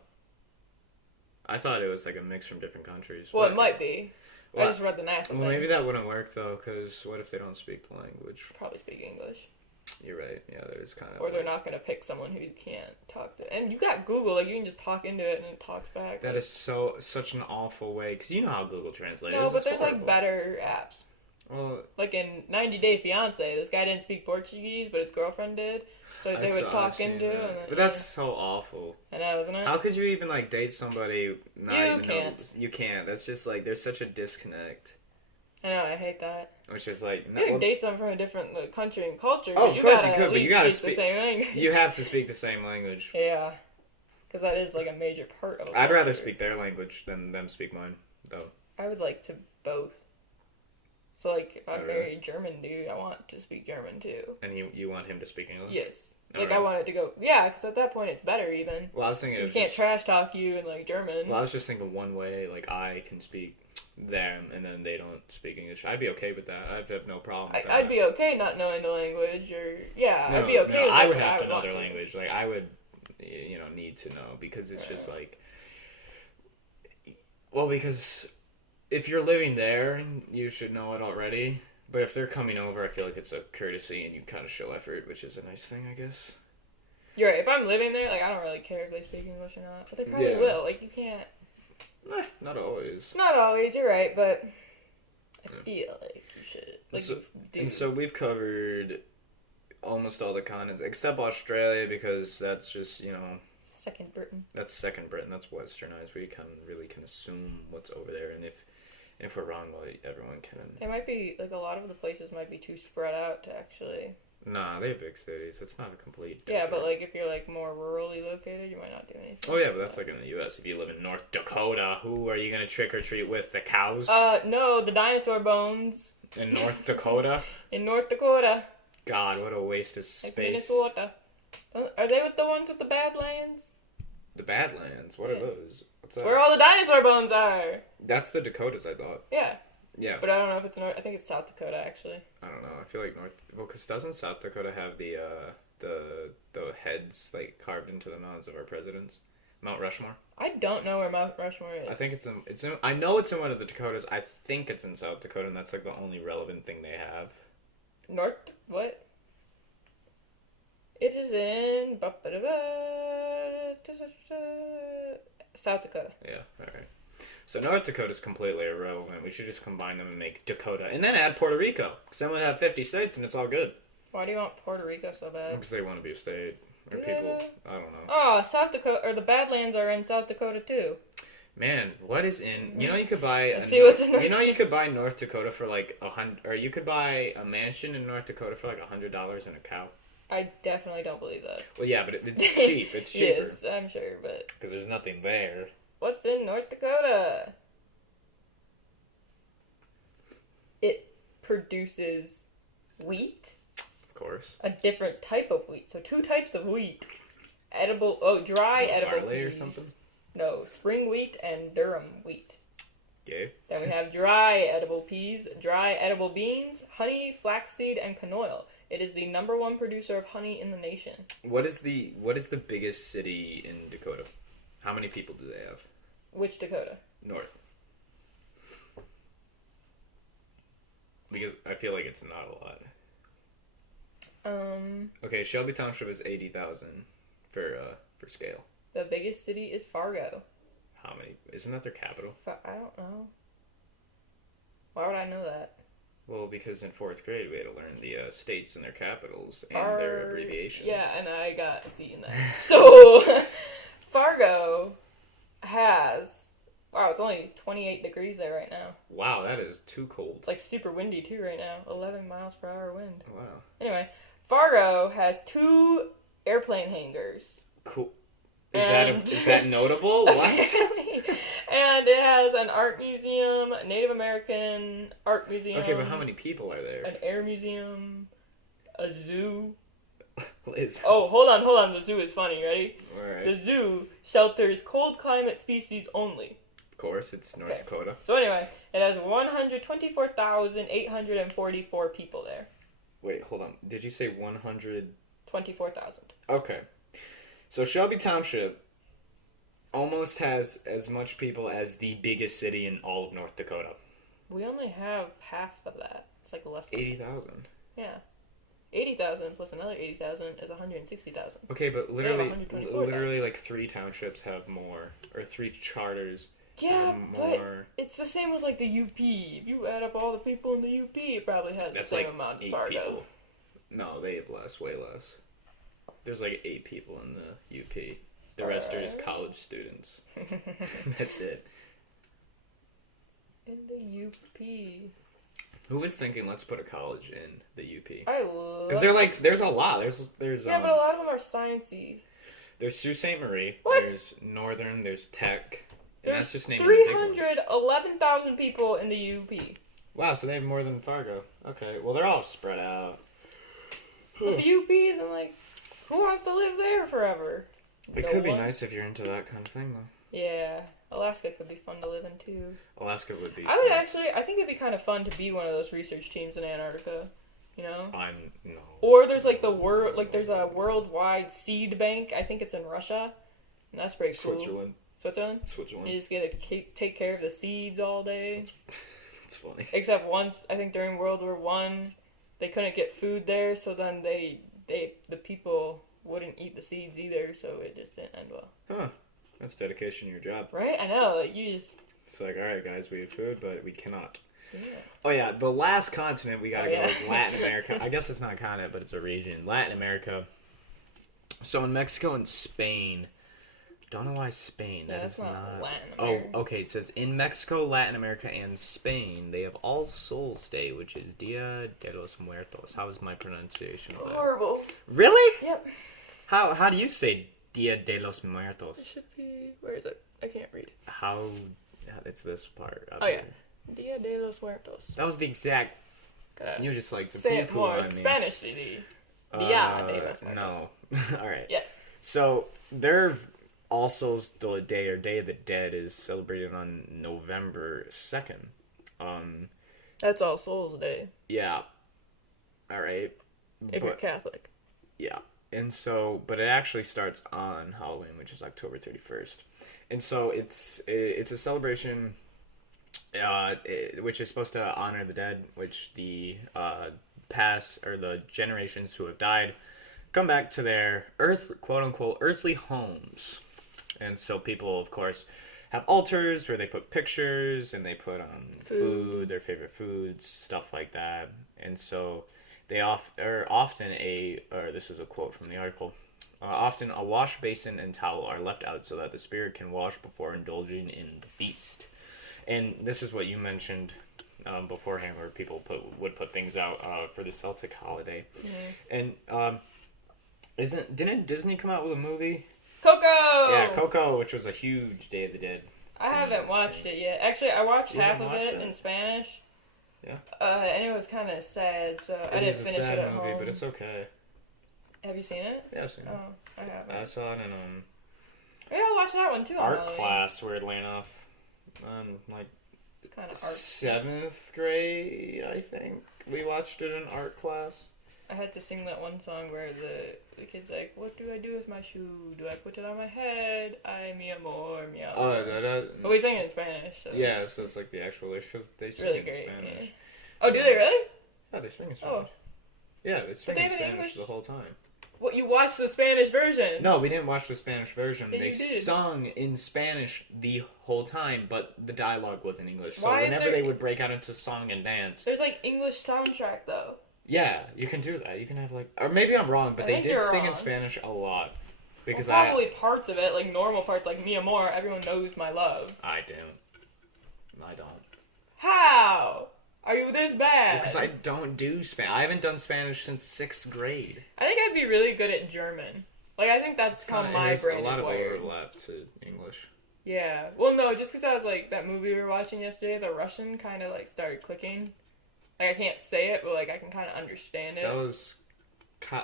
I thought it was like a mix from different countries. Well, it might be. Well, I just read the NASA thing. Well, maybe that wouldn't work, though, because what if they don't speak the language? Probably speak English. You're right. Yeah, that is kind of... Or they're not going to pick someone who can't talk to... And you got Google. Like, you can just talk into it and it talks back. That is such an awful way, because you know how Google Translate is. No, but it's there's, horrible. like, better apps. Well... Like, in 90 Day Fiancé, this guy didn't speak Portuguese, but his girlfriend did. So they would talk into it. And then, but that's so awful. I know, isn't it? How could you even, like, date somebody... You can't. You can't. That's just, like, there's such a disconnect. I know, I hate that. Which is like... You can date someone from a different country and culture, Oh, but of course you could, but you gotta speak the same language. You have to speak the same language. Yeah. Because that is, like, a major part of it. I'd rather speak their language than them speak mine, though. I would like to both. So, like, if I Oh, marry a German dude, I want to speak German, too. And you want him to speak English? Yes. All Like, right. I want it to go... Yeah, because at that point, it's better, even. Well, I was thinking... He can't trash talk you in, like, German. Well, I was just thinking one way, like, I can speak them, and then they don't speak English. I'd be okay with that. I'd have no problem with that. I'd be okay not knowing the language, or... Yeah, I'd be okay no, with I that, would but have to know want their language. Like, I would, need to know, because it's just, like... Well, because if you're living there, you should know it already. But if they're coming over, I feel like it's a courtesy, and you kind of show effort, which is a nice thing, I guess. You're right. If I'm living there, like, I don't really care if they speak English or not. But they probably will. Like, you can't... Not always. Not always, you're right, but I feel like you should. Like, so we've covered almost all the continents, except Australia, because that's just, Second Britain. That's second Britain. That's westernized. We really can assume what's over there, and if we're wrong, well, everyone can. There might be, like, a lot of the places might be too spread out to actually... Nah, they have big cities. It's not a complete... Yeah, but, like, if you're, like, more rurally located, you might not do anything. Oh, yeah, but that's, like, in the U.S. If you live in North Dakota, who are you going to trick-or-treat with? The cows? No, the dinosaur bones. In North Dakota? In North Dakota. God, what a waste of space. Like Minnesota. Are they with the ones with the Badlands? The Badlands? What are those? What's that? Where all the dinosaur bones are. That's the Dakotas, I thought. Yeah. Yeah. But I don't know if it's North... I think it's South Dakota, actually. I don't know. I feel like North... Well, because doesn't South Dakota have the heads, like, carved into the mounds of our presidents? Mount Rushmore? I don't know where Mount Rushmore is. I think it's in... I know it's in one of the Dakotas. I think it's in South Dakota, and that's, like, the only relevant thing they have. What? It is in... South Dakota. Yeah, alright. So North Dakota's completely irrelevant. We should just combine them and make Dakota. And then add Puerto Rico. Because then we'll have 50 states and it's all good. Why do you want Puerto Rico so bad? Because they want to be a state. Or people, I don't know. Oh, South Dakota, or the Badlands are in South Dakota too. Man, what is in... You know you could buy... you could buy North Dakota for like $100... Or you could buy a mansion in North Dakota for like $100 and a cow. I definitely don't believe that. Well, yeah, but it's cheap. It's cheaper. Yes, I'm sure, but... Because there's nothing there. What's in North Dakota? It produces wheat. Of course. A different type of wheat. So 2 types of wheat. Dry edible barley peas. or something? No, spring wheat and Durham wheat. Okay. Then we have dry edible peas, dry edible beans, honey, flaxseed, and canola. It is the #1 producer of honey in the nation. What is the biggest city in Dakota? How many people do they have? Which Dakota? North. Because I feel like it's not a lot. Okay, Shelby Township is 80,000 for scale. The biggest city is Fargo. How many? Isn't that their capital? I don't know. Why would I know that? Well, because in 4th grade we had to learn the states and their capitals and their abbreviations. Yeah, and I got a C in that. So, Fargo has... Wow, it's only 28 degrees there right now. Wow, that is too cold. It's like super windy too right now. 11 miles per hour wind. Wow. Anyway, Fargo has 2 airplane hangars. Cool. Is that notable? What? And it has an art museum, a Native American art museum. Okay, but how many people are there? An air museum, a zoo. Liz. Oh, hold on. The zoo is funny. Ready? Alright. The zoo shelters cold climate species only. Of course, it's North Dakota. So anyway, it has 124,844 people there. Wait, hold on. Did you say 100? 24,000. Okay. So Shelby Township almost has as much people as the biggest city in all of North Dakota. We only have half of that. It's like less than 80,000. Yeah. 80,000 plus another 80,000 is 160,000. Okay, but literally like 3 townships have more, or 3 charters. Yeah, but it's the same as like the UP. If you add up all the people in the UP, it probably has the same amount as Fargo. People. No, they have less, way less. There's like 8 people in the UP. The rest are just college students. That's it. In the UP. Who was thinking let's put a college in the UP? Because there's a lot. There's yeah, but a lot of them are sciencey. There's Sault Ste. Marie. What? There's Northern. There's Tech. And There's that's just naming the big ones. 311,000 people in the UP. Wow, so they have more than Fargo. Okay, well they're all spread out. But the UP isn't like, who wants to live there forever? It could be nice if you're into that kind of thing, though. Yeah, Alaska could be fun to live in too. Alaska would be. I think it'd be kind of fun to be one of those research teams in Antarctica. You know? No. Or there's like there's a worldwide seed bank. I think it's in Russia, and that's pretty cool. Switzerland. You just get to take care of the seeds all day. It's funny. Except once, I think during World War I, they couldn't get food there, so then the people wouldn't eat the seeds either, so it just didn't end well. Huh. That's dedication to your job. Right? I know. Like, you just... It's like, alright guys, we have food, but we cannot. Yeah. Oh yeah, the last continent we gotta go is Latin America. I guess it's not a continent, but it's a region. Latin America. So in Mexico and Spain... Don't know why Spain. Yeah, that is not Latin America. Oh, okay. It says in Mexico, Latin America, and Spain, they have All Souls Day, which is Dia de los Muertos. How is my pronunciation of that? Horrible. Really? Yep. How do you say Dia de los Muertos? It should be... Where is it? I can't read it. It's this part. Oh, yeah. Dia de los Muertos. That was the exact... You just like to say it more on me. Spanishly. Dia de los Muertos. No. Alright. Yes. So, they're... All Souls Day or Day of the Dead is celebrated on November 2nd. That's All Souls Day. Yeah. Alright. If you're Catholic. Yeah. And so, but it actually starts on Halloween, which is October 31st. And so it's a celebration which is supposed to honor the dead, which the past, or the generations who have died, come back to their quote-unquote earthly homes. And so people, of course, have altars where they put pictures and they put food, their favorite foods, stuff like that. And so they often this is a quote from the article, often a wash basin and towel are left out so that the spirit can wash before indulging in the feast. And this is what you mentioned beforehand, where people would put things out for the Celtic holiday. Mm-hmm. And didn't Disney come out with a movie? Coco! Yeah, Coco, which was a huge Day of the Dead. I haven't watched it yet. Actually, I watched half of it in Spanish. Yeah. And it was kind of sad, so I didn't finish it at home. It's a sad movie, but it's okay. Have you seen it? Yeah, I've seen it. Oh, I haven't. I saw it in yeah, I watched that one too. Art class, weirdly enough. Like kind of 7th grade, I think. We watched it in art class. I had to sing that one song where the kid's like, "What do I do with my shoe? Do I put it on my head? Ay, mi amor, mi amor." But we sang it in Spanish. So. Yeah, so it's like the actual lyrics, because they sing really it in Spanish. Yeah. Oh, do they really? Yeah, they sing in Spanish. Oh. Yeah, it's singing in Spanish the whole time. What, you watched the Spanish version? No, we didn't watch the Spanish version. Yeah, they sung in Spanish the whole time, but the dialogue was in English. So whenever they would break out into song and dance... There's like English soundtrack, though. Yeah, you can do that. You can have like... Or maybe I'm wrong, but they did sing in Spanish a lot. Because probably parts of it, like normal parts, like Mi Amor, everyone knows my love. I don't. How? Are you this bad? Because I don't do Spanish. I haven't done Spanish since 6th grade. I think I'd be really good at German. Like, I think that's how my brain is wired. A lot of overlap to English. Yeah. Well, no, just because I was like, that movie we were watching yesterday, the Russian kind of like started clicking. Like, I can't say it, but like, I can kind of understand it. That was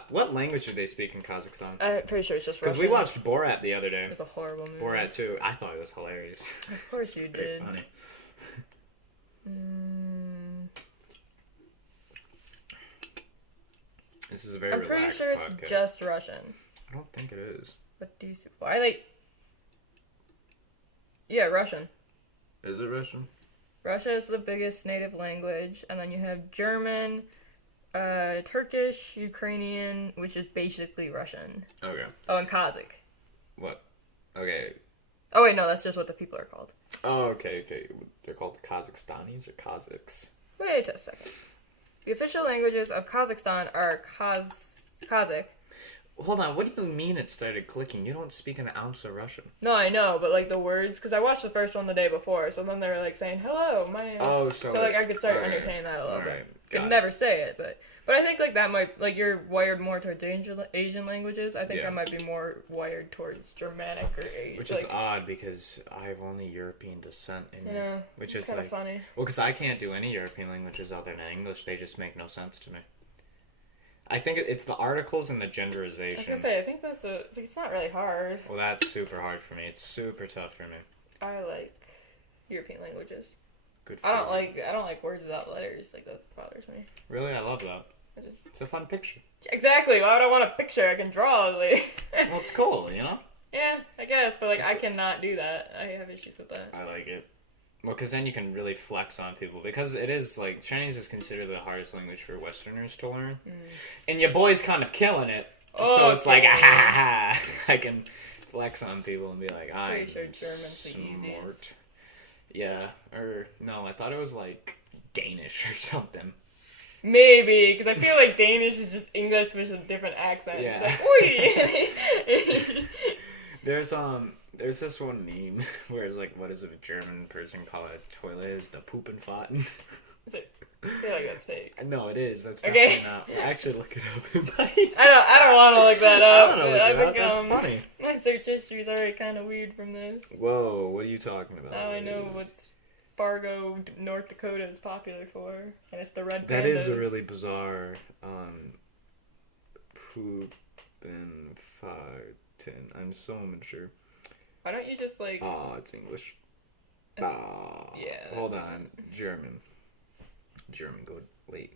What language do they speak in Kazakhstan? I'm pretty sure it's just Russian. Because we watched Borat the other day. It's a horrible movie. Borat 2. I thought it was hilarious. Of course you did. Funny. This is a very relaxed podcast. I'm pretty sure it's just Russian. I don't think it is. What do you... Why, Yeah, Russian. Is it Russian? Russia is the biggest native language, and then you have German, Turkish, Ukrainian, which is basically Russian. Okay. Oh, and Kazakh. What? Okay. Oh, wait, no, that's just what the people are called. Oh, okay. They're called Kazakhstanis or Kazakhs? Wait a second. The official languages of Kazakhstan are Kazakh. Hold on, what do you mean it started clicking? You don't speak an ounce of Russian. No, I know, but the words, because I watched the first one the day before, so then they were saying, hello, my name is... Oh, so I could start understanding that a little bit. Could Got never say it, but I think that might, you're wired more towards Asian languages. I think I might be more wired towards Germanic or Asian. Which is odd, because I have only European descent in me. Which is kind of funny. Well, because I can't do any European languages other than English. They just make no sense to me. I think it's the articles and the genderization. I was gonna say, I think it's not really hard. Well, that's super hard for me. It's super tough for me. I like European languages. Good. I don't like words without letters. That bothers me. Really, I love that. It's a fun picture. Exactly. Why would I want a picture? I can draw later. Well, it's cool, you know. Yeah, I guess, but I cannot do that. I have issues with that. I like it. Well, because then you can really flex on people. Because it is, Chinese is considered the hardest language for Westerners to learn. And your boy's kind of killing it. Oh, so it's like, I can flex on people and be like, I'm pretty sure German's the easiest. Yeah, or, no, I thought it was, Danish or something. Maybe, because I feel like Danish is just English with a different accent. Yeah. It's There's this one meme where it's what does a German person call a toilet? Is the Poopenfaten? Is it? I feel like that's fake. No, it is. That's definitely not. Actually, look it up. I don't want to look that up. I don't know. Look it up. That's funny. My search history is already kind of weird from this. Whoa, what are you talking about? Now I know what Fargo, North Dakota is popular for, and it's the red pandas. That is a really bizarre Poopenfaten. I'm so immature. Why don't you just Oh, it's English. Yeah. Hold on. German. Wait.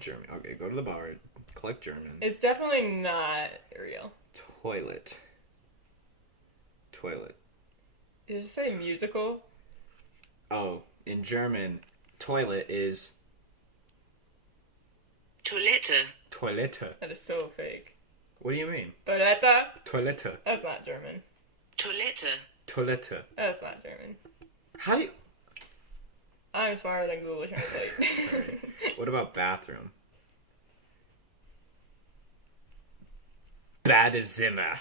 German. Okay, go to the bar. Click German. It's definitely not real. Toilet. Did you say musical? Oh, in German, toilet is... Toilette. That is so fake. What do you mean? Toilette? That's not German. Toilette. That's not German. How do you... I'm smarter than Google Translate. What about bathroom? Badezimmer.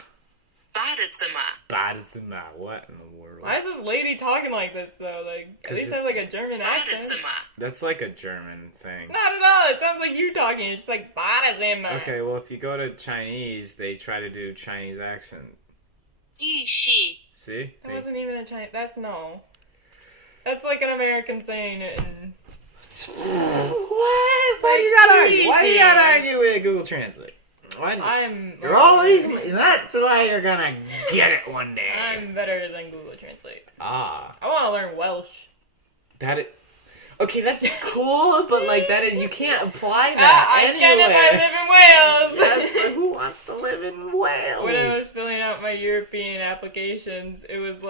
What in the world? Why is this lady talking like this, though? At least have, a German accent. That's a German thing. Not at all. It sounds like you talking. It's just Badezimmer. Okay, well, if you go to Chinese, they try to do Chinese accent. See? That wasn't even a Chinese... That's no. That's an American saying it in... What? Why do you gotta argue with Google Translate? You're always... That's why you're gonna get it one day. I'm better than Google Translate. Ah. I want to learn Welsh. Okay, that's cool, but you can't apply that anywhere. I can if I live in Wales. Yes, but who wants to live in Wales? When I was filling out my European applications, it was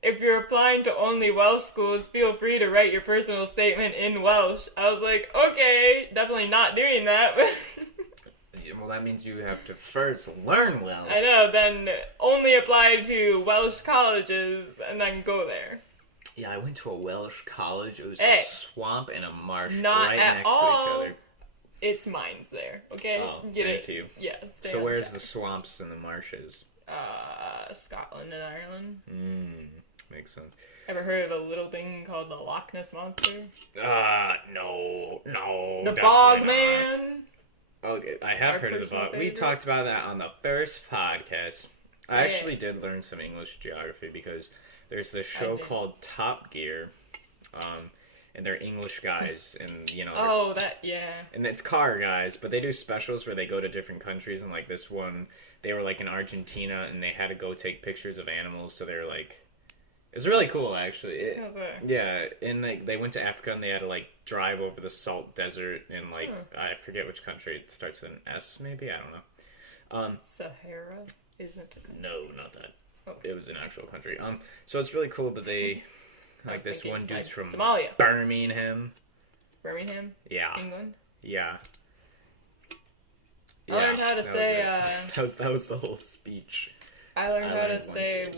if you're applying to only Welsh schools, feel free to write your personal statement in Welsh. I was like, okay, definitely not doing that. Well, that means you have to first learn Welsh. I know, then only apply to Welsh colleges and then go there. Yeah, I went to a Welsh college. It was a swamp and a marsh not right at next all. to each other. It's mines there, okay? Oh, Get thank it? you. Yeah. So where's the swamps and the marshes? Scotland and Ireland. Makes sense. Ever heard of a little thing called the Loch Ness Monster? No. The Bog Man? Okay, I have heard of the Bog. We talked about that on the first podcast. I actually did learn some English geography because there's this show called Top Gear. and they're English guys, and you know. Oh, that yeah. And it's car guys, but they do specials where they go to different countries, and like this one, they were like in Argentina, and they had to go take pictures of animals, so they're like. It's really cool, actually. Yeah, and they went to Africa and they had to like drive over the salt desert in like I forget which country. It starts with an S, maybe, I don't know. Sahara isn't a country. No, not that. Okay. It was an actual country. So it's really cool, but they like this one dude's like from Somalia. Birmingham. Birmingham. Yeah. England. Yeah. I learned how to say. That was the whole speech. I learned how to say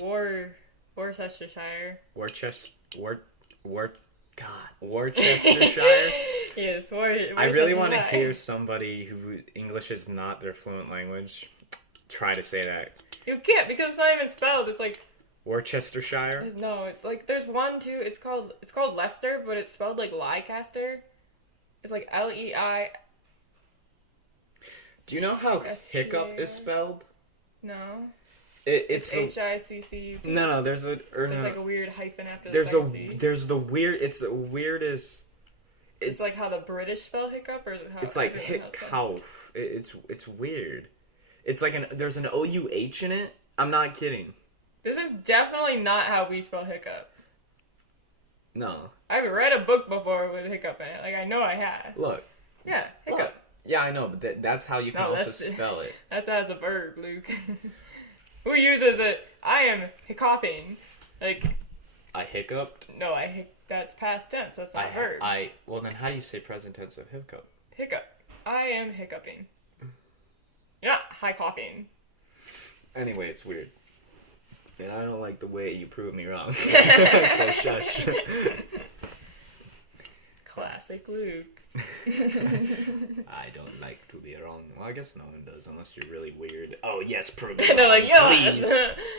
Worcestershire. Worcestershire? Yes, I really want to hear somebody who English is not their fluent language try to say that. You can't because it's not even spelled. It's like Worcestershire? No, it's like there's one too. It's called Leicester, but it's spelled like Leicester. It's like Lei. Do you know how hiccup is spelled? No. It's Hiccu. No, there's like a weird hyphen after the there's the weird. It's the weirdest. It's like how the British spell hiccup, or is it how it's like hiccough. It's weird. It's like there's an OUH in it. I'm not kidding. This is definitely not how we spell hiccup. No. I've read a book before with hiccup in it. Like I know I had. Look. Yeah, hiccup. Look. Yeah, I know, but that's how you can also spell it. That's as a verb, Luke. Who uses it? I am hiccuping. Like. I hiccuped? No, that's past tense. That's not a verb. Well, then how do you say present tense of hiccup? Hiccup. I am hiccuping. You're not high coughing. Anyway, it's weird. And I don't like the way you prove me wrong. So shush. Classic Luke. I don't like to be wrong. Well, I guess no one does, unless you're really weird. Oh, yes, prove me wrong. They're like, please.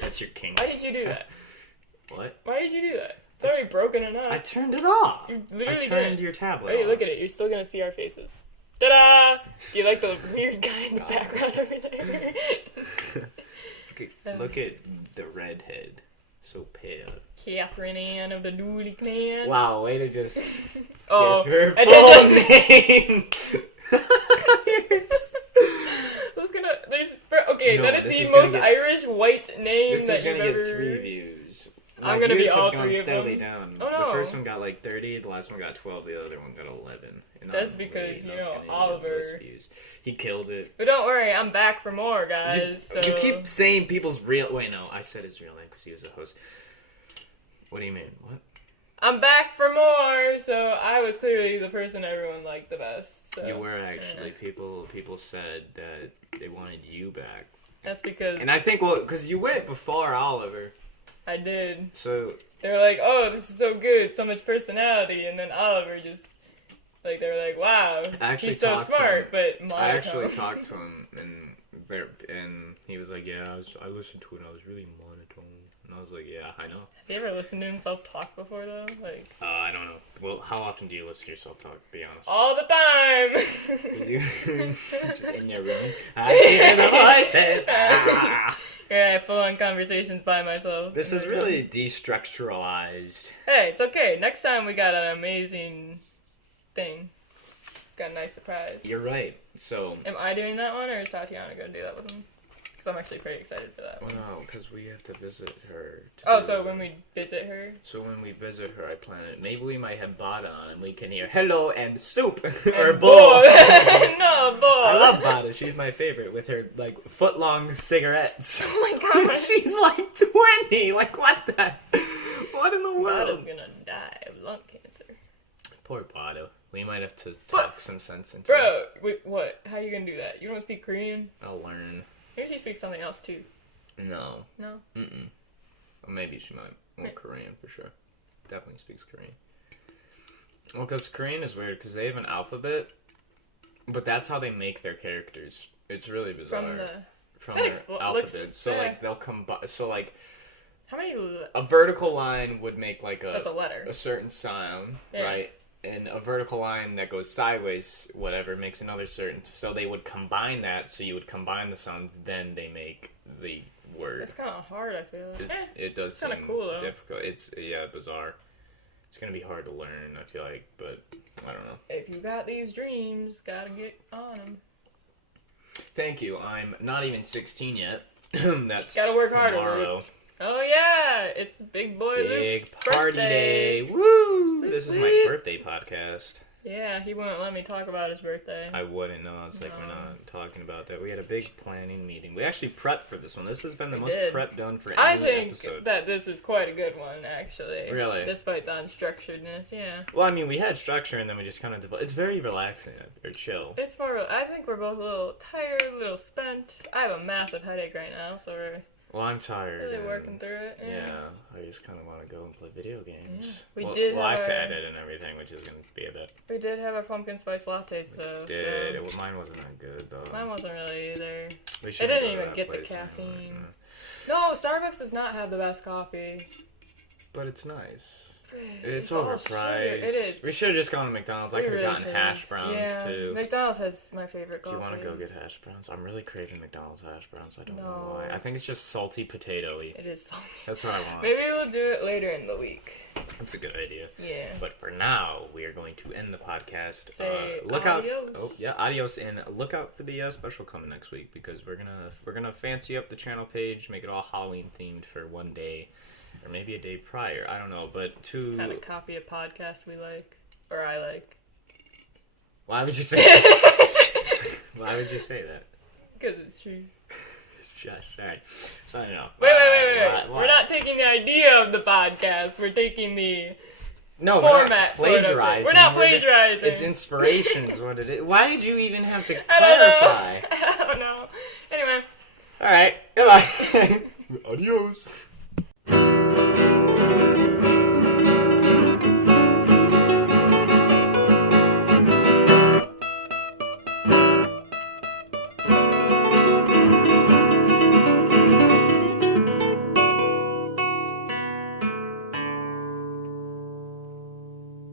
That's your king. Why did you do that? What? Why did you do that? It's already broken enough. I turned it off. You literally I turned your tablet off. off. Look at it. You're still going to see our faces. Ta-da! Do you like the weird guy in the background over there? Look at the redhead. So pale. Catherine Ann of the Dooley clan. Wow, way to just give I her full name. Who's gonna? Okay, no, that is the most Irish white name this that is gonna you've get ever... 3 views. I'm gonna be all 3 of steadily them. down. Oh no! The first one got like 30, the last one got 12, the other one got 11. And that's because Oliver. He killed it. But don't worry, I'm back for more, guys. You keep saying people's real. Wait, no, I said his real name because he was a host. What do you mean? What? I'm back for more. So I was clearly the person everyone liked the best. So. You were actually. People said that they wanted you back. That's because. And I think because you went before Oliver. I did. So they were like, "Oh, this is so good, so much personality," and then Oliver just they were like, "Wow, he's so smart." But monotone. I actually talked to him, and he was like, "Yeah, I listened to it, and I was really monotone." And I was like, "Yeah, I know." Has he ever listened to himself talk before though? Like, I don't know. Well, how often do you listen to yourself talk? Be honest. All the time. Just in your room. I hear the voices. Yeah, full-on conversations by myself. This is really destructuralized. Hey, it's okay. Next time we got an amazing thing. Got a nice surprise. You're right. So. Am I doing that one, or is Tatiana going to do that with him? Because I'm actually pretty excited for that one. Well, no, because we have to visit her. So when we visit her? So when we visit her, I plan it. Maybe we might have Bada on, and we can hear hello and soup. Or bull. No, bull. I love Bada. She's my favorite with her, like, foot-long cigarettes. Oh my god. She's like 20. Like, what the? What in the world? Bada's gonna die of lung cancer. Poor Bada. We might have to talk some sense into it. Bro, what? How are you gonna do that? You don't speak Korean? I'll learn. Maybe she speaks something else too. No. No? Mm-mm. Well, maybe she might. Well, Korean for sure. Definitely speaks Korean. Well, because Korean is weird because they have an alphabet, but that's how they make their characters. It's really bizarre. From their alphabet. So, like, they'll combine. So, like, how many? A vertical line would make, like, that's a letter. A certain sound, right? And a vertical line that goes sideways, whatever, makes another certain. So they would combine that. So you would combine the sounds, then they make the word. It's kind of hard. I feel. It does seem kind of cool though. Difficult. It's bizarre. It's gonna be hard to learn, I feel like, but I don't know. If you got these dreams, gotta get on them. Thank you. I'm not even 16 yet. That's gotta work harder. Tomorrow. Oh yeah, it's Big Boy Big Luke's party birthday. day. Woo! This is my birthday podcast. Yeah, he wouldn't let me talk about his birthday. I wouldn't know. I was like, we're not talking about that. We had a big planning meeting. We actually prepped for this one. This has been the most prep done for any episode. I think that this is quite a good one, actually. Really? Despite the unstructuredness, yeah. Well, I mean, we had structure, and then we just kind of developed. It's very relaxing, or chill. It's more, I think we're both a little tired, a little spent. I have a massive headache right now, so we're... Well, I'm tired. Really working through it. Yeah, I just kind of want to go and play video games. Yeah. I have to edit and everything, which is going to be a bit. We did have our pumpkin spice lattes, though. Mine wasn't that good, though. Mine wasn't really either. It didn't even get the caffeine. No, Starbucks does not have the best coffee. But it's nice. It's overpriced. It is. We should have just gone to McDonald's. I could have gotten hash browns, too. McDonald's has my favorite coffee. Do you want to go get hash browns? I'm really craving McDonald's hash browns. I don't know why. I think it's just salty potato-y. It is salty. That's what I want. Maybe we'll do it later in the week. That's a good idea. Yeah. But for now, we are going to end the podcast. Look adios. Adios, and look out for the special coming next week, because we're gonna fancy up the channel page, make it all Halloween themed for one day. Or maybe a day prior. I don't know, but Kind of copy a podcast we like. Or I like. Why would you say that? Why would you say that? Because it's true. Shush. Alright. Signing off. Wait. We're not taking the idea of the podcast. We're taking the format. We're not plagiarizing. We're not plagiarizing. It's inspiration is what it is. Why did you even have to clarify? I don't know. Anyway. Alright. Goodbye. Adios.